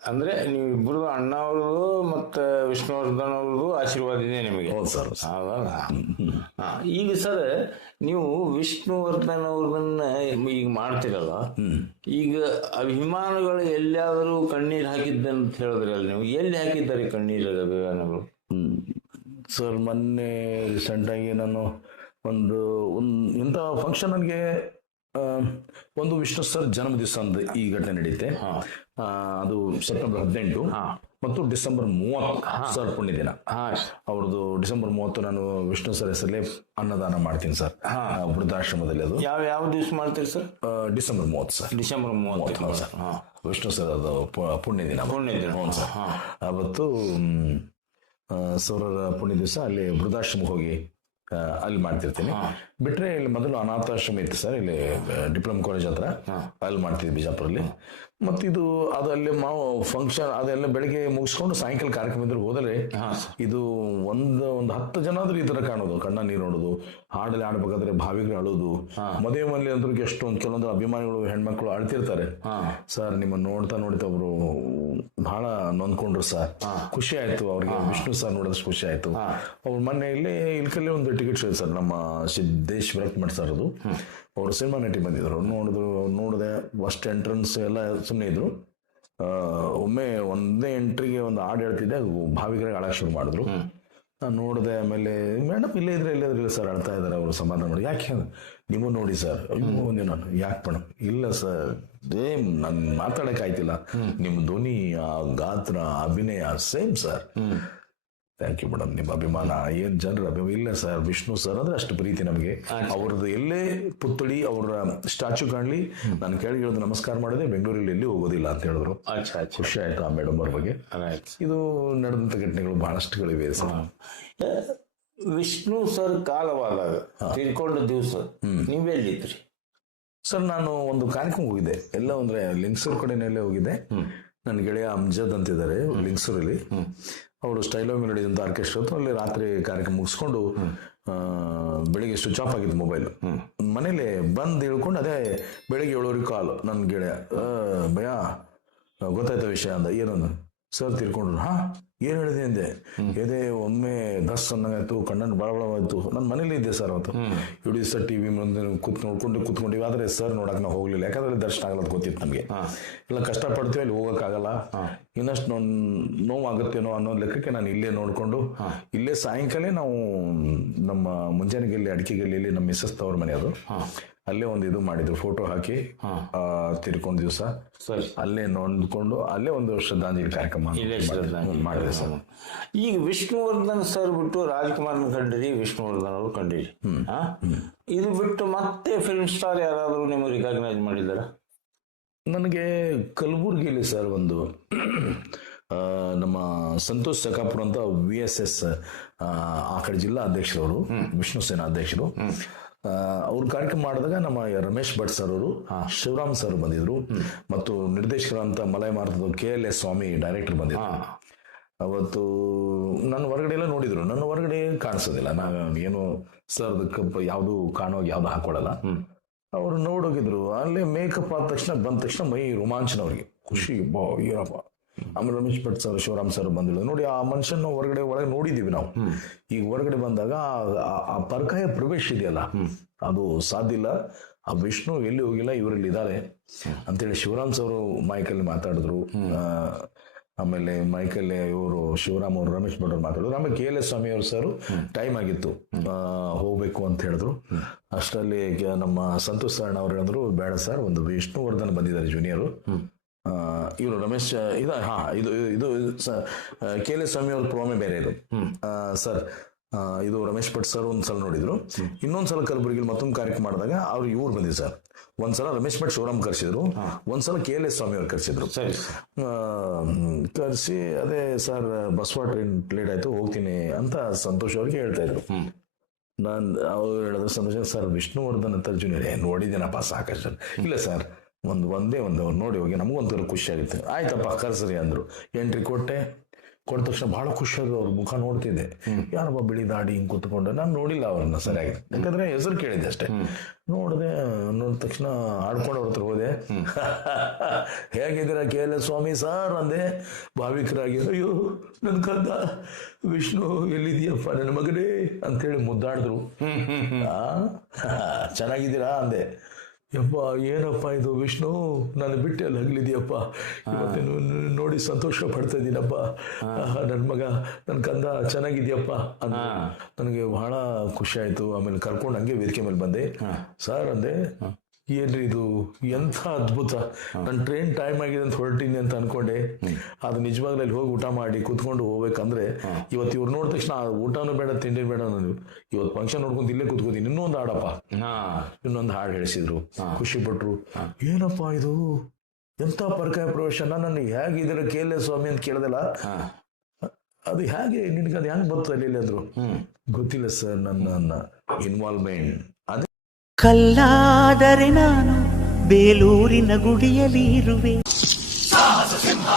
ಅಂದ್ರೆ ನೀವು ಇಬ್ರು ಅಣ್ಣ ಅವ್ರದ್ದು ಮತ್ತೆ ವಿಷ್ಣುವರ್ಧನ್ ಅವ್ರದ್ದು ಆಶೀರ್ವಾದ ಇದೆ ನಿಮಗೆ. ಹೌದು ಸರ್. ಈಗ ಸರ್ ನೀವು ವಿಷ್ಣುವರ್ಧನ್ ಅವ್ರದನ್ನ ಈಗ ಮಾಡ್ತಿರಲ್ಲ, ಈಗ ಅಭಿಮಾನಿಗಳು ಎಲ್ಲಿಯಾದರೂ ಕಣ್ಣೀರು ಹಾಕಿದ್ದಂತ ಹೇಳಿದ್ರಿ ಅಲ್ಲ, ನೀವು ಎಲ್ಲಿ ಹಾಕಿದ್ದಾರೆ ಕಣ್ಣೀರು ಅಭಿಮಾನಿಗಳು? ಸರ್ ಮೊನ್ನೆ ರೀಸೆಂಟ್ ಆಗಿ ನಾನು ಒಂದು ಇಂಥ ಫಂಕ್ಷನ್ ನನಗೆ ಒಂದು ವಿಷ್ಣು ಸರ್ ಜನ್ಮ ದಿವಸ ಅಂದ ಈ ಘಟನೆ ನಡೆಯುತ್ತೆ. ಅದು ಸೆಪ್ಟೆಂಬರ್ 18 ಮತ್ತು ಡಿಸೆಂಬರ್ 30 ಸರ್ ಪುಣ್ಯ ದಿನ. ಅವ್ರದ್ದು ಡಿಸೆಂಬರ್ 30 ನಾನು ವಿಷ್ಣು ಸರ್ ಹೆಸರಲ್ಲೇ ಅನ್ನದಾನ ಮಾಡ್ತೀನಿ ಸರ್, ವೃದ್ಧಾಶ್ರಮದಲ್ಲಿ. ಅದು ಯಾವ ದಿವಸ ಮಾಡ್ತೀರಿ sir? December 30 sir. December 30 sir Vishnu sir ಅದು ಪುಣ್ಯ ದಿನ. ಹೌದು ಸರ್. ಅವತ್ತು ಸೌರರ ಪುಣ್ಯ ದಿವಸ ಅಲ್ಲಿ ವೃದ್ಧಾಶ್ರಮಕ್ಕೆ ಹೋಗಿ ಅಲ್ಲಿ ಮಾಡ್ತಿರ್ತೀನಿ. ಬಿಟ್ರೆ ಇಲ್ಲಿ ಮೊದಲು ಅನಾಥಾಶ್ರಮ ಇತ್ತು ಸರ್, ಇಲ್ಲಿ ಡಿಪ್ಲೊಮಾ ಕಾಲೇಜ್ ಹತ್ರ, ಅಲ್ಲಿ ಮಾಡ್ತಿದ್ವಿ ಬಿಜಾಪುರಲ್ಲಿ. ಮತ್ತಿದು ಅದು ಅಲ್ಲಿ ಫಂಕ್ಷನ್ ಅದೆಲ್ಲ ಬೆಳಿಗ್ಗೆ ಮುಗಿಸ್ಕೊಂಡು ಸಾಯಂಕಾಲ ಕಾರ್ಯಕ್ರಮ ಇದ್ರೆ ಹೋದರೆ ಇದು ಒಂದು 10 ಜನ ಆದ್ರೂ ಈ ತರ ಕಾಣೋದು, ಕಣ್ಣ ನೀರು ನೋಡೋದು, ಹಾಡಲ್ಲಿ ಆಡ್ಬೇಕಾದ್ರೆ ಭಾವಿಗಳು ಅಳೋದು. ಮದುವೆ ಮನೇಲಿ ಅಂದ್ರೂ ಎಷ್ಟೊಂದು ಕೆಲವೊಂದು ಅಭಿಮಾನಿಗಳು ಹೆಣ್ಮಕ್ಳು ಅಳ್ತಿರ್ತಾರೆ. ಸರ್ ನಿಮ್ಮನ್ನ ನೋಡ್ತಾ ಒಬ್ರು ಬಹಳ ನೊಂದ್ಕೊಂಡ್ರು ಸರ್. ಖುಷಿ ಆಯ್ತು ಅವ್ರಿಗೆ, ವಿಷ್ಣು ಸರ್ ನೋಡಿದಷ್ಟು ಖುಷಿ ಆಯ್ತು. ಅವ್ರ ಮೊನ್ನೆ ಇಲ್ಕಲ್ಲೇ ಒಂದು ಟಿಕೆಟ್ ಶೋ ಸರ್, ನಮ್ಮ ಸಿದ್ದೇಶ್ ವಿರಕ್ಮಠ್ ಸರ್ ಅದು. ಅವರು ಸಿನಿಮಾ ನಟಿ ಬಂದಿದ್ರು. ನೋಡಿದೆ ಫಸ್ಟ್ ಎಂಟ್ರೆನ್ಸ್ ಎಲ್ಲ ಸುಮ್ಮನೆ ಇದ್ರು. ಒಮ್ಮೆ ಒಂದೇ ಎಂಟ್ರಿಗೆ ಒಂದು ಹಾಡು ಹೇಳ್ತಿದ್ದೆ, ಭಾವಿಗಳಿಗೆ ಹಾಡಕ್ಕೆ ಶುರು ಮಾಡಿದ್ರು. ನಾನು ನೋಡಿದೆ. ಆಮೇಲೆ ಮೇಡಮ್ ಇಲ್ಲೇ ಇದ್ರೆ ಸರ್ ಅಳ್ತಾ ಇದ್ದಾರೆ ಅವರು, ಸಮಾಧಾನ ಮಾಡಿ. ಯಾಕೆ ನೀವು ನೋಡಿ ಸರ್? ಅಯ್ಯೋ ನಾನು ಯಾಕೆ ಮೇಡಮ್? ಇಲ್ಲ ಸರ್, ನನ್ ಮಾತಾಡಕ್ ಆಯ್ತಿಲ್ಲ, ನಿಮ್ ಧ್ವನಿ, ಆ ಗಾತ್ರ, ಅಭಿನಯ same sir. Thank you madam. ನಿಮ್ಮ ಅಭಿಮಾನ ಏನ್ ಜನರ ಅಭಿಮಾನ ಇಲ್ಲ ಸರ್. ವಿಷ್ಣು ಸರ್ ಅಂದ್ರೆ ಅಷ್ಟು ಪ್ರೀತಿ ನಮಗೆ. ಅವ್ರದ್ದು ಎಲ್ಲೇ ಪುತ್ಥಳಿ ಅವರ ಸ್ಟ್ಯಾಚು ಕಾಣಲಿ ನಾನು ಕೆಳಗಿಳಿದು ನಮಸ್ಕಾರ ಮಾಡಿದೆ. ಬೆಂಗಳೂರಲ್ಲಿ ಎಲ್ಲಿ ಹೋಗೋದಿಲ್ಲ ಅಂತ ಹೇಳಿದ್ರು. ಖುಷಿ ಆಯ್ತು ಆ ಮೇಡಮ್ ಅವ್ರ ಬಗ್ಗೆ. ಇದು ನಡೆದಂತ ಘಟನೆಗಳು ಬಹಳಷ್ಟುಗಳಿವೆ ಸರ್. ವಿಷ್ಣು ಸರ್ ಕಾಲವಾದಾಗ ತಿಳ್ಕೊಂಡ ದಿವಸ ನೀವೆಲ್ಲಿದ್ರಿ ಸರ್? ನಾನು ಒಂದು ಕಾರ್ಯಕ್ರಮ ಹೋಗಿದ್ದೆ, ಎಲ್ಲ ಅಂದ್ರೆ ಲಿಂಗಸೂರು ಕಡೆನೆಲ್ಲೇ ಹೋಗಿದ್ದೆ. ನನ್ನ ಗೆಳೆಯ ಅಮ್ಜದ್ ಅಂತಿದ್ದಾರೆ ಲಿಂಗಸೂರಲ್ಲಿ. ಅವರು ಸ್ಟೈಲೋ ಮೆಲೋಡಿ ಅಂತ ಆರ್ಕೆಸ್ಟ್ರಾ ಇತ್ತು. ಅಲ್ಲಿ ರಾತ್ರಿ ಕಾರ್ಯಕ್ರಮ ಮುಗಿಸ್ಕೊಂಡು ಬೆಳಿಗ್ಗೆ ಸ್ವಿಚ್ ಆಫ್ ಆಗಿತ್ತು ಮೊಬೈಲ್. ಮನೇಲಿ ಬಂದು ಹೇಳ್ಕೊಂಡು ಅದೇ ಬೆಳಿಗ್ಗೆ 7:00 ಕಾಲು ನನ್ನ ಗೆಳೆಯ, ಭಯ ಗೊತ್ತಾಯ್ತ ವಿಷಯ ಅಂದ. ಏನಂದ? ಸರ್ ತಿಳ್ಕೊಂಡ್ರು. ಏನ್ ಹೇಳಿದೆ ಅಂದೆ. ಎದೆ ಒಮ್ಮೆ ದಸ್ ಅನ್ನಂಗಾಯ್ತು, ಕಣ್ಣನ್ನು ಬಳಬಳವಾಯ್ತು. ನಾನು ಮನೇಲಿ ಇದ್ದೆ ಸರ್ ಅವತ್ತು. ಇಡೀ ಸರ್ ಟಿವಿ ಮುಂದೆ ಕೂತ್ಕೊಂಡಿವಿ. ಆದ್ರೆ ಸರ್ ನೋಡಕ್ ನಾವು ಹೋಗ್ಲಿಲ್ಲ, ಯಾಕಂದ್ರೆ ದರ್ಶನ ಆಗಲ್ಲ ಗೊತ್ತಿತ್ತು ನಮಗೆ. ಎಲ್ಲ ಕಷ್ಟಪಡ್ತೀವಿ, ಅಲ್ಲಿ ಹೋಗಕ್ಕಾಗಲ್ಲ, ಇನ್ನಷ್ಟು ನೋವಾಗುತ್ತೇನೋ ಅನ್ನೋ ಲೆಕ್ಕಕ್ಕೆ ನಾನು ಇಲ್ಲೇ ನೋಡ್ಕೊಂಡು ಇಲ್ಲೇ ಸಾಯಂಕಾಲ ನಾವು ನಮ್ಮ ಮುಂಜಾನೆಗೆಲ್ಲಿ ಅಡಿಕೆಗೆಲ್ಲಿ ನಮ್ಮ ಮಿಸ್ಸಸ್ ತವ್ರ ಮನೆ ಅದು, ಅಲ್ಲೇ ಒಂದು ಇದು ಮಾಡಿದ್ರು, ಫೋಟೋ ಹಾಕಿ ತಿರ್ಕೊಂಡ್ ದಿವಸ ಅಲ್ಲೇ ನೋಡ್ಕೊಂಡು ಅಲ್ಲೇ ಒಂದು ಶ್ರದ್ಧಾಂಜಲಿ ಕಾರ್ಯಕ್ರಮ ಮಾಡಿದೆ ಸರ್. ಈಗ ವಿಷ್ಣುವರ್ಧನ್ ಸರ್ ಬಿಟ್ಟು ರಾಜ್ಕುಮಾರ್ನ ಕಂಡಿರಿ, ವಿಷ್ಣುವರ್ಧನ್ ಅವರು ಕಂಡಿರಿ. ಇದು ಬಿಟ್ಟು ಮತ್ತೆ ಫಿಲ್ಮ್ ಸ್ಟಾರ್ ಯಾರಾದರೂ ನಿಮಗೆ ರಿಕಾಗ್ನೈಸ್ ಮಾಡಿದಾರ? ನನಗೆ ಕಲಬುರ್ಗಿಲಿ ಸರ್ ಒಂದು ನಮ್ಮ ಸಂತೋಷ್ ಸಕಾಪುರ್ ಅಂತ VSS ಆ ಕಡೆ ಜಿಲ್ಲಾ ಅಧ್ಯಕ್ಷರವರು, ವಿಷ್ಣು ಸೇನಾ ಅಧ್ಯಕ್ಷರು. ಅವ್ರ ಕಾರ್ಯಕ್ರಮ ಮಾಡಿದಾಗ ನಮ್ಮ ರಮೇಶ್ ಭಟ್ ಸರ್ ಅವರು, ಶಿವರಾಮ್ ಸರ್ ಬಂದಿದ್ರು, ಮತ್ತು ನಿರ್ದೇಶಕರಂತ ಮಲೈ ಮಾರುತದ KLS ಸ್ವಾಮಿ ಡೈರೆಕ್ಟರ್ ಬಂದಿದ್ರು. ಅವತ್ತು ನನ್ನ ಹೊರಗಡೆ ಎಲ್ಲ ನೋಡಿದ್ರು. ನನ್ನ ಹೊರಗಡೆ ಕಾಣಿಸೋದಿಲ್ಲ, ನಾನು ಏನು ಸರ್ ಕಪ್ ಯಾವುದು ಕಾಣೋಗಿ ಯಾವ್ದು ಹಾಕೊಳಲ್ಲ. ಅವ್ರು ನೋಡೋಗಿದ್ರು. ಅಲ್ಲೇ ಮೇಕಪ್ ಆದ ತಕ್ಷಣ ಬಂದ ತಕ್ಷಣ ಮೈ ರೋಮಾಂಚನ ಅವ್ರಿಗೆ, ಖುಷಿ, ಏನಪ್ಪ. ಆಮೇಲೆ ರಮೇಶ್ ಭಟ್ ಸರ್, ಶಿವರಾಮ್ ಸರ್ ಬಂದಿದ್ರು. ನೋಡಿ ಆ ಮನುಷ್ಯನ ಒಳಗೆ ನೋಡಿದೀವಿ ನಾವು. ಈಗ ಹೊರಗಡೆ ಬಂದಾಗ ಆ ಪರಕಾಯ ಪ್ರವೇಶ ಇದೆಯಲ್ಲ, ಅದು ಸಾಧ್ಯ ಇಲ್ಲ. ಆ ವಿಷ್ಣು ಎಲ್ಲಿ ಹೋಗಿಲ್ಲ, ಇವರಲ್ಲಿ ಇದ್ದಾರೆ ಅಂತೇಳಿ ಶಿವರಾಮ್ ಸರ್ ಮೈಕಲ್ಲಿ ಮಾತಾಡಿದ್ರು. ಆಮೇಲೆ ಮೈಕಲ್ಲಿ ಇವರು ಶಿವರಾಮ್ ಅವರು, ರಮೇಶ್ ಭಟ್ ಅವ್ರು ಮಾತಾಡಿದ್ರು. ಆಮೇಲೆ KLS ಸ್ವಾಮಿ ಅವರು ಸರ್ ಟೈಮ್ ಆಗಿತ್ತು ಹೋಗ್ಬೇಕು ಅಂತ ಹೇಳಿದ್ರು. ಅಷ್ಟರಲ್ಲಿ ನಮ್ಮ ಸಂತೋಷ್ ಸರ್ ಅವ್ರು ಹೇಳಿದ್ರು, ಬೇಡ ಸರ್, ಒಂದು ವಿಷ್ಣುವರ್ಧನ್ ಬಂದಿದ್ದಾರೆ ಜೂನಿಯರು, ಇವರು ರಮೇಶ್ ಇದು KLS ಸ್ವಾಮಿ ಅವ್ರ ಪ್ರೋಮೆ ಬೇರೆ ಇದು ಸರ್. ಇದು ರಮೇಶ್ ಭಟ್ ಸರ್ ಒಂದ್ಸಲ ನೋಡಿದ್ರು. ಇನ್ನೊಂದ್ಸಲ ಕಲಬುರಗಿಲಿ ಮತ್ತೊಂದು ಕಾರ್ಯಕ್ರಮ ಮಾಡಿದಾಗ ಅವ್ರು ಇವ್ರು ಬಂದಿದ್ರು ಸರ್. ಒಂದ್ಸಲ ರಮೇಶ್ ಭಟ್ ಶಿವರಾಮ್ ಕರ್ಸಿದ್ರು, ಒಂದ್ಸಲ KLS ಸ್ವಾಮಿ ಅವ್ರು ಕರ್ಸಿದ್ರು. ಕರ್ಸಿ ಅದೇ ಸರ್ ಬಸವ ಟ್ರೈನ್ ಲೇಟ್ ಆಯ್ತು, ಹೋಗ್ತೀನಿ ಅಂತ ಸಂತೋಷ್ ಅವ್ರಿಗೆ ಹೇಳ್ತಾ ಇದ್ರು. ಅವ್ರು ಹೇಳಿದ್ರು, ಸಂತೋಷ ಸರ್ ವಿಷ್ಣುವರ್ಧನ್ ಅಂತ ಜೂನಿಯರ್ ನೋಡಿದ್ದೇನಪ್ಪ ಸಾಕಷ್ಟು. ಇಲ್ಲ ಸರ್, ಒಂದೇ ಒಂದು ನೋಡಿ ಹೋಗಿ, ನಮಗೊಂಥರ ಖುಷಿ ಆಗುತ್ತೆ. ಆಯ್ತಪ್ಪ ಕರ್ಸರಿ ಅಂದ್ರು. ಎಂಟ್ರಿ ಕೊಟ್ಟ ತಕ್ಷಣ ಬಹಳ ಖುಷಿ ಆದ್ರು. ಅವ್ರ ಮುಖ ನೋಡ್ತಿದ್ದೆ, ಯಾರಪ್ಪ ಬಿಳಿ ದಾಡಿ ಹಿಂಗ್ ಕೂತ್ಕೊಂಡು. ನಾನು ನೋಡಿಲ್ಲ ಅವ್ರನ್ನ ಸರಿಯಾಗಿ, ಯಾಕಂದ್ರೆ ಹೆಸರು ಕೇಳಿದ್ದೆ ಅಷ್ಟೇ. ನೋಡಿದೆ, ನೋಡಿದ ತಕ್ಷಣ ಆಡ್ಕೊಂಡು ಅವ್ರ ಹತ್ರ ಹೋದೆ. ಹೇಗಿದ್ದೀರಾ KLS ಸ್ವಾಮಿ ಸರ್ ಅಂದೆ ಭಾವಿಕರಾಗಿ. ಅಯ್ಯೋ ನನ್ ಕಂದ ವಿಷ್ಣು ಎಲ್ಲಿದೆಯಪ್ಪ ನನ್ನ ಮಗನೇ ಅಂತೇಳಿ ಮುದ್ದಾಡಿದ್ರು. ಚೆನ್ನಾಗಿದ್ದೀರಾ ಅಂದೆ. ಯಪ್ಪ ಏನಪ್ಪ ಇದು ವಿಷ್ಣು, ನಾನು ಬಿಟ್ಟು ಅಲ್ಲಿ ಹಗ್ಲಿದ್ಯಪ್ಪ, ಇವತ್ತೇನು ನೋಡಿ ಸಂತೋಷ ಪಡ್ತಾ ಇದ್ದೀನಪ್ಪ, ನನ್ನ ಮಗ ನನ್ನ ಕಂದ ಚೆನ್ನಾಗಿದ್ಯಪ್ಪ ಅಂತ ನನಗೆ ಬಹಳ ಖುಷಿ ಆಯ್ತು. ಆಮೇಲೆ ಕರ್ಕೊಂಡು ಹಂಗೆ ವೇದಿಕೆ ಮೇಲೆ ಬಂದೆ. ಸರ್ ಅಂದೆ, ಏನ್ರಿ ಇದು ಎಂಥ ಅದ್ಭುತ, ನನ್ನ ಟ್ರೈನ್ ಟೈಮ್ ಆಗಿದೆ ಅಂತ ಹೊರಟೀನಿ ಅಂತ ಅನ್ಕೊಂಡೆ. ಅದು ನಿಜವಾಗ್ಲೂ ಅಲ್ಲಿ ಹೋಗಿ ಊಟ ಮಾಡಿ ಕೂತ್ಕೊಂಡು ಹೋಗ್ಬೇಕಂದ್ರೆ, ಇವತ್ತು ಇವ್ರು ನೋಡಿದ ತಕ್ಷಣ ಊಟನೂ ಬೇಡ ತಿಂಡಿ ಬೇಡ, ನಾನು ಇವತ್ತು ಫಂಕ್ಷನ್ ನೋಡ್ಕೊಂಡು ಇಲ್ಲೇ ಕೂತ್ಕೋತೀನಿ, ಇನ್ನೊಂದು ಹಾಡಪ್ಪ, ಇನ್ನೊಂದು ಹಾಡು ಹೇಳಿಸಿದ್ರು, ಖುಷಿ ಪಟ್ರು. ಏನಪ್ಪ ಇದು ಎಂಥ ಪರಕಾಯ ಪ್ರವೇಶ, ನನ್ನ ಹೇಗಿದ್ರೆ KLS ಸ್ವಾಮಿ ಅಂತ ಕೇಳ್ದಲ್ಲ, ಅದು ಹೇಗೆ ನಿನ್ಗೆ ಅದು ಹೆಂಗ್ ಬಂತು ಅಲ್ಲಿ ಅಂದ್ರು. ಗೊತ್ತಿಲ್ಲ ಸರ್, ನನ್ನ ಇನ್ವಾಲ್ವ್ಮೆಂಟ್ ಅದೇ. ಕಲ್ಲಾದರೆ ನಾನು ಬೇಲೂರಿನ ಗುಡಿಯಲ್ಲಿ ಇರುವೆ. ಸಾಹಸ ಸಿಂಹ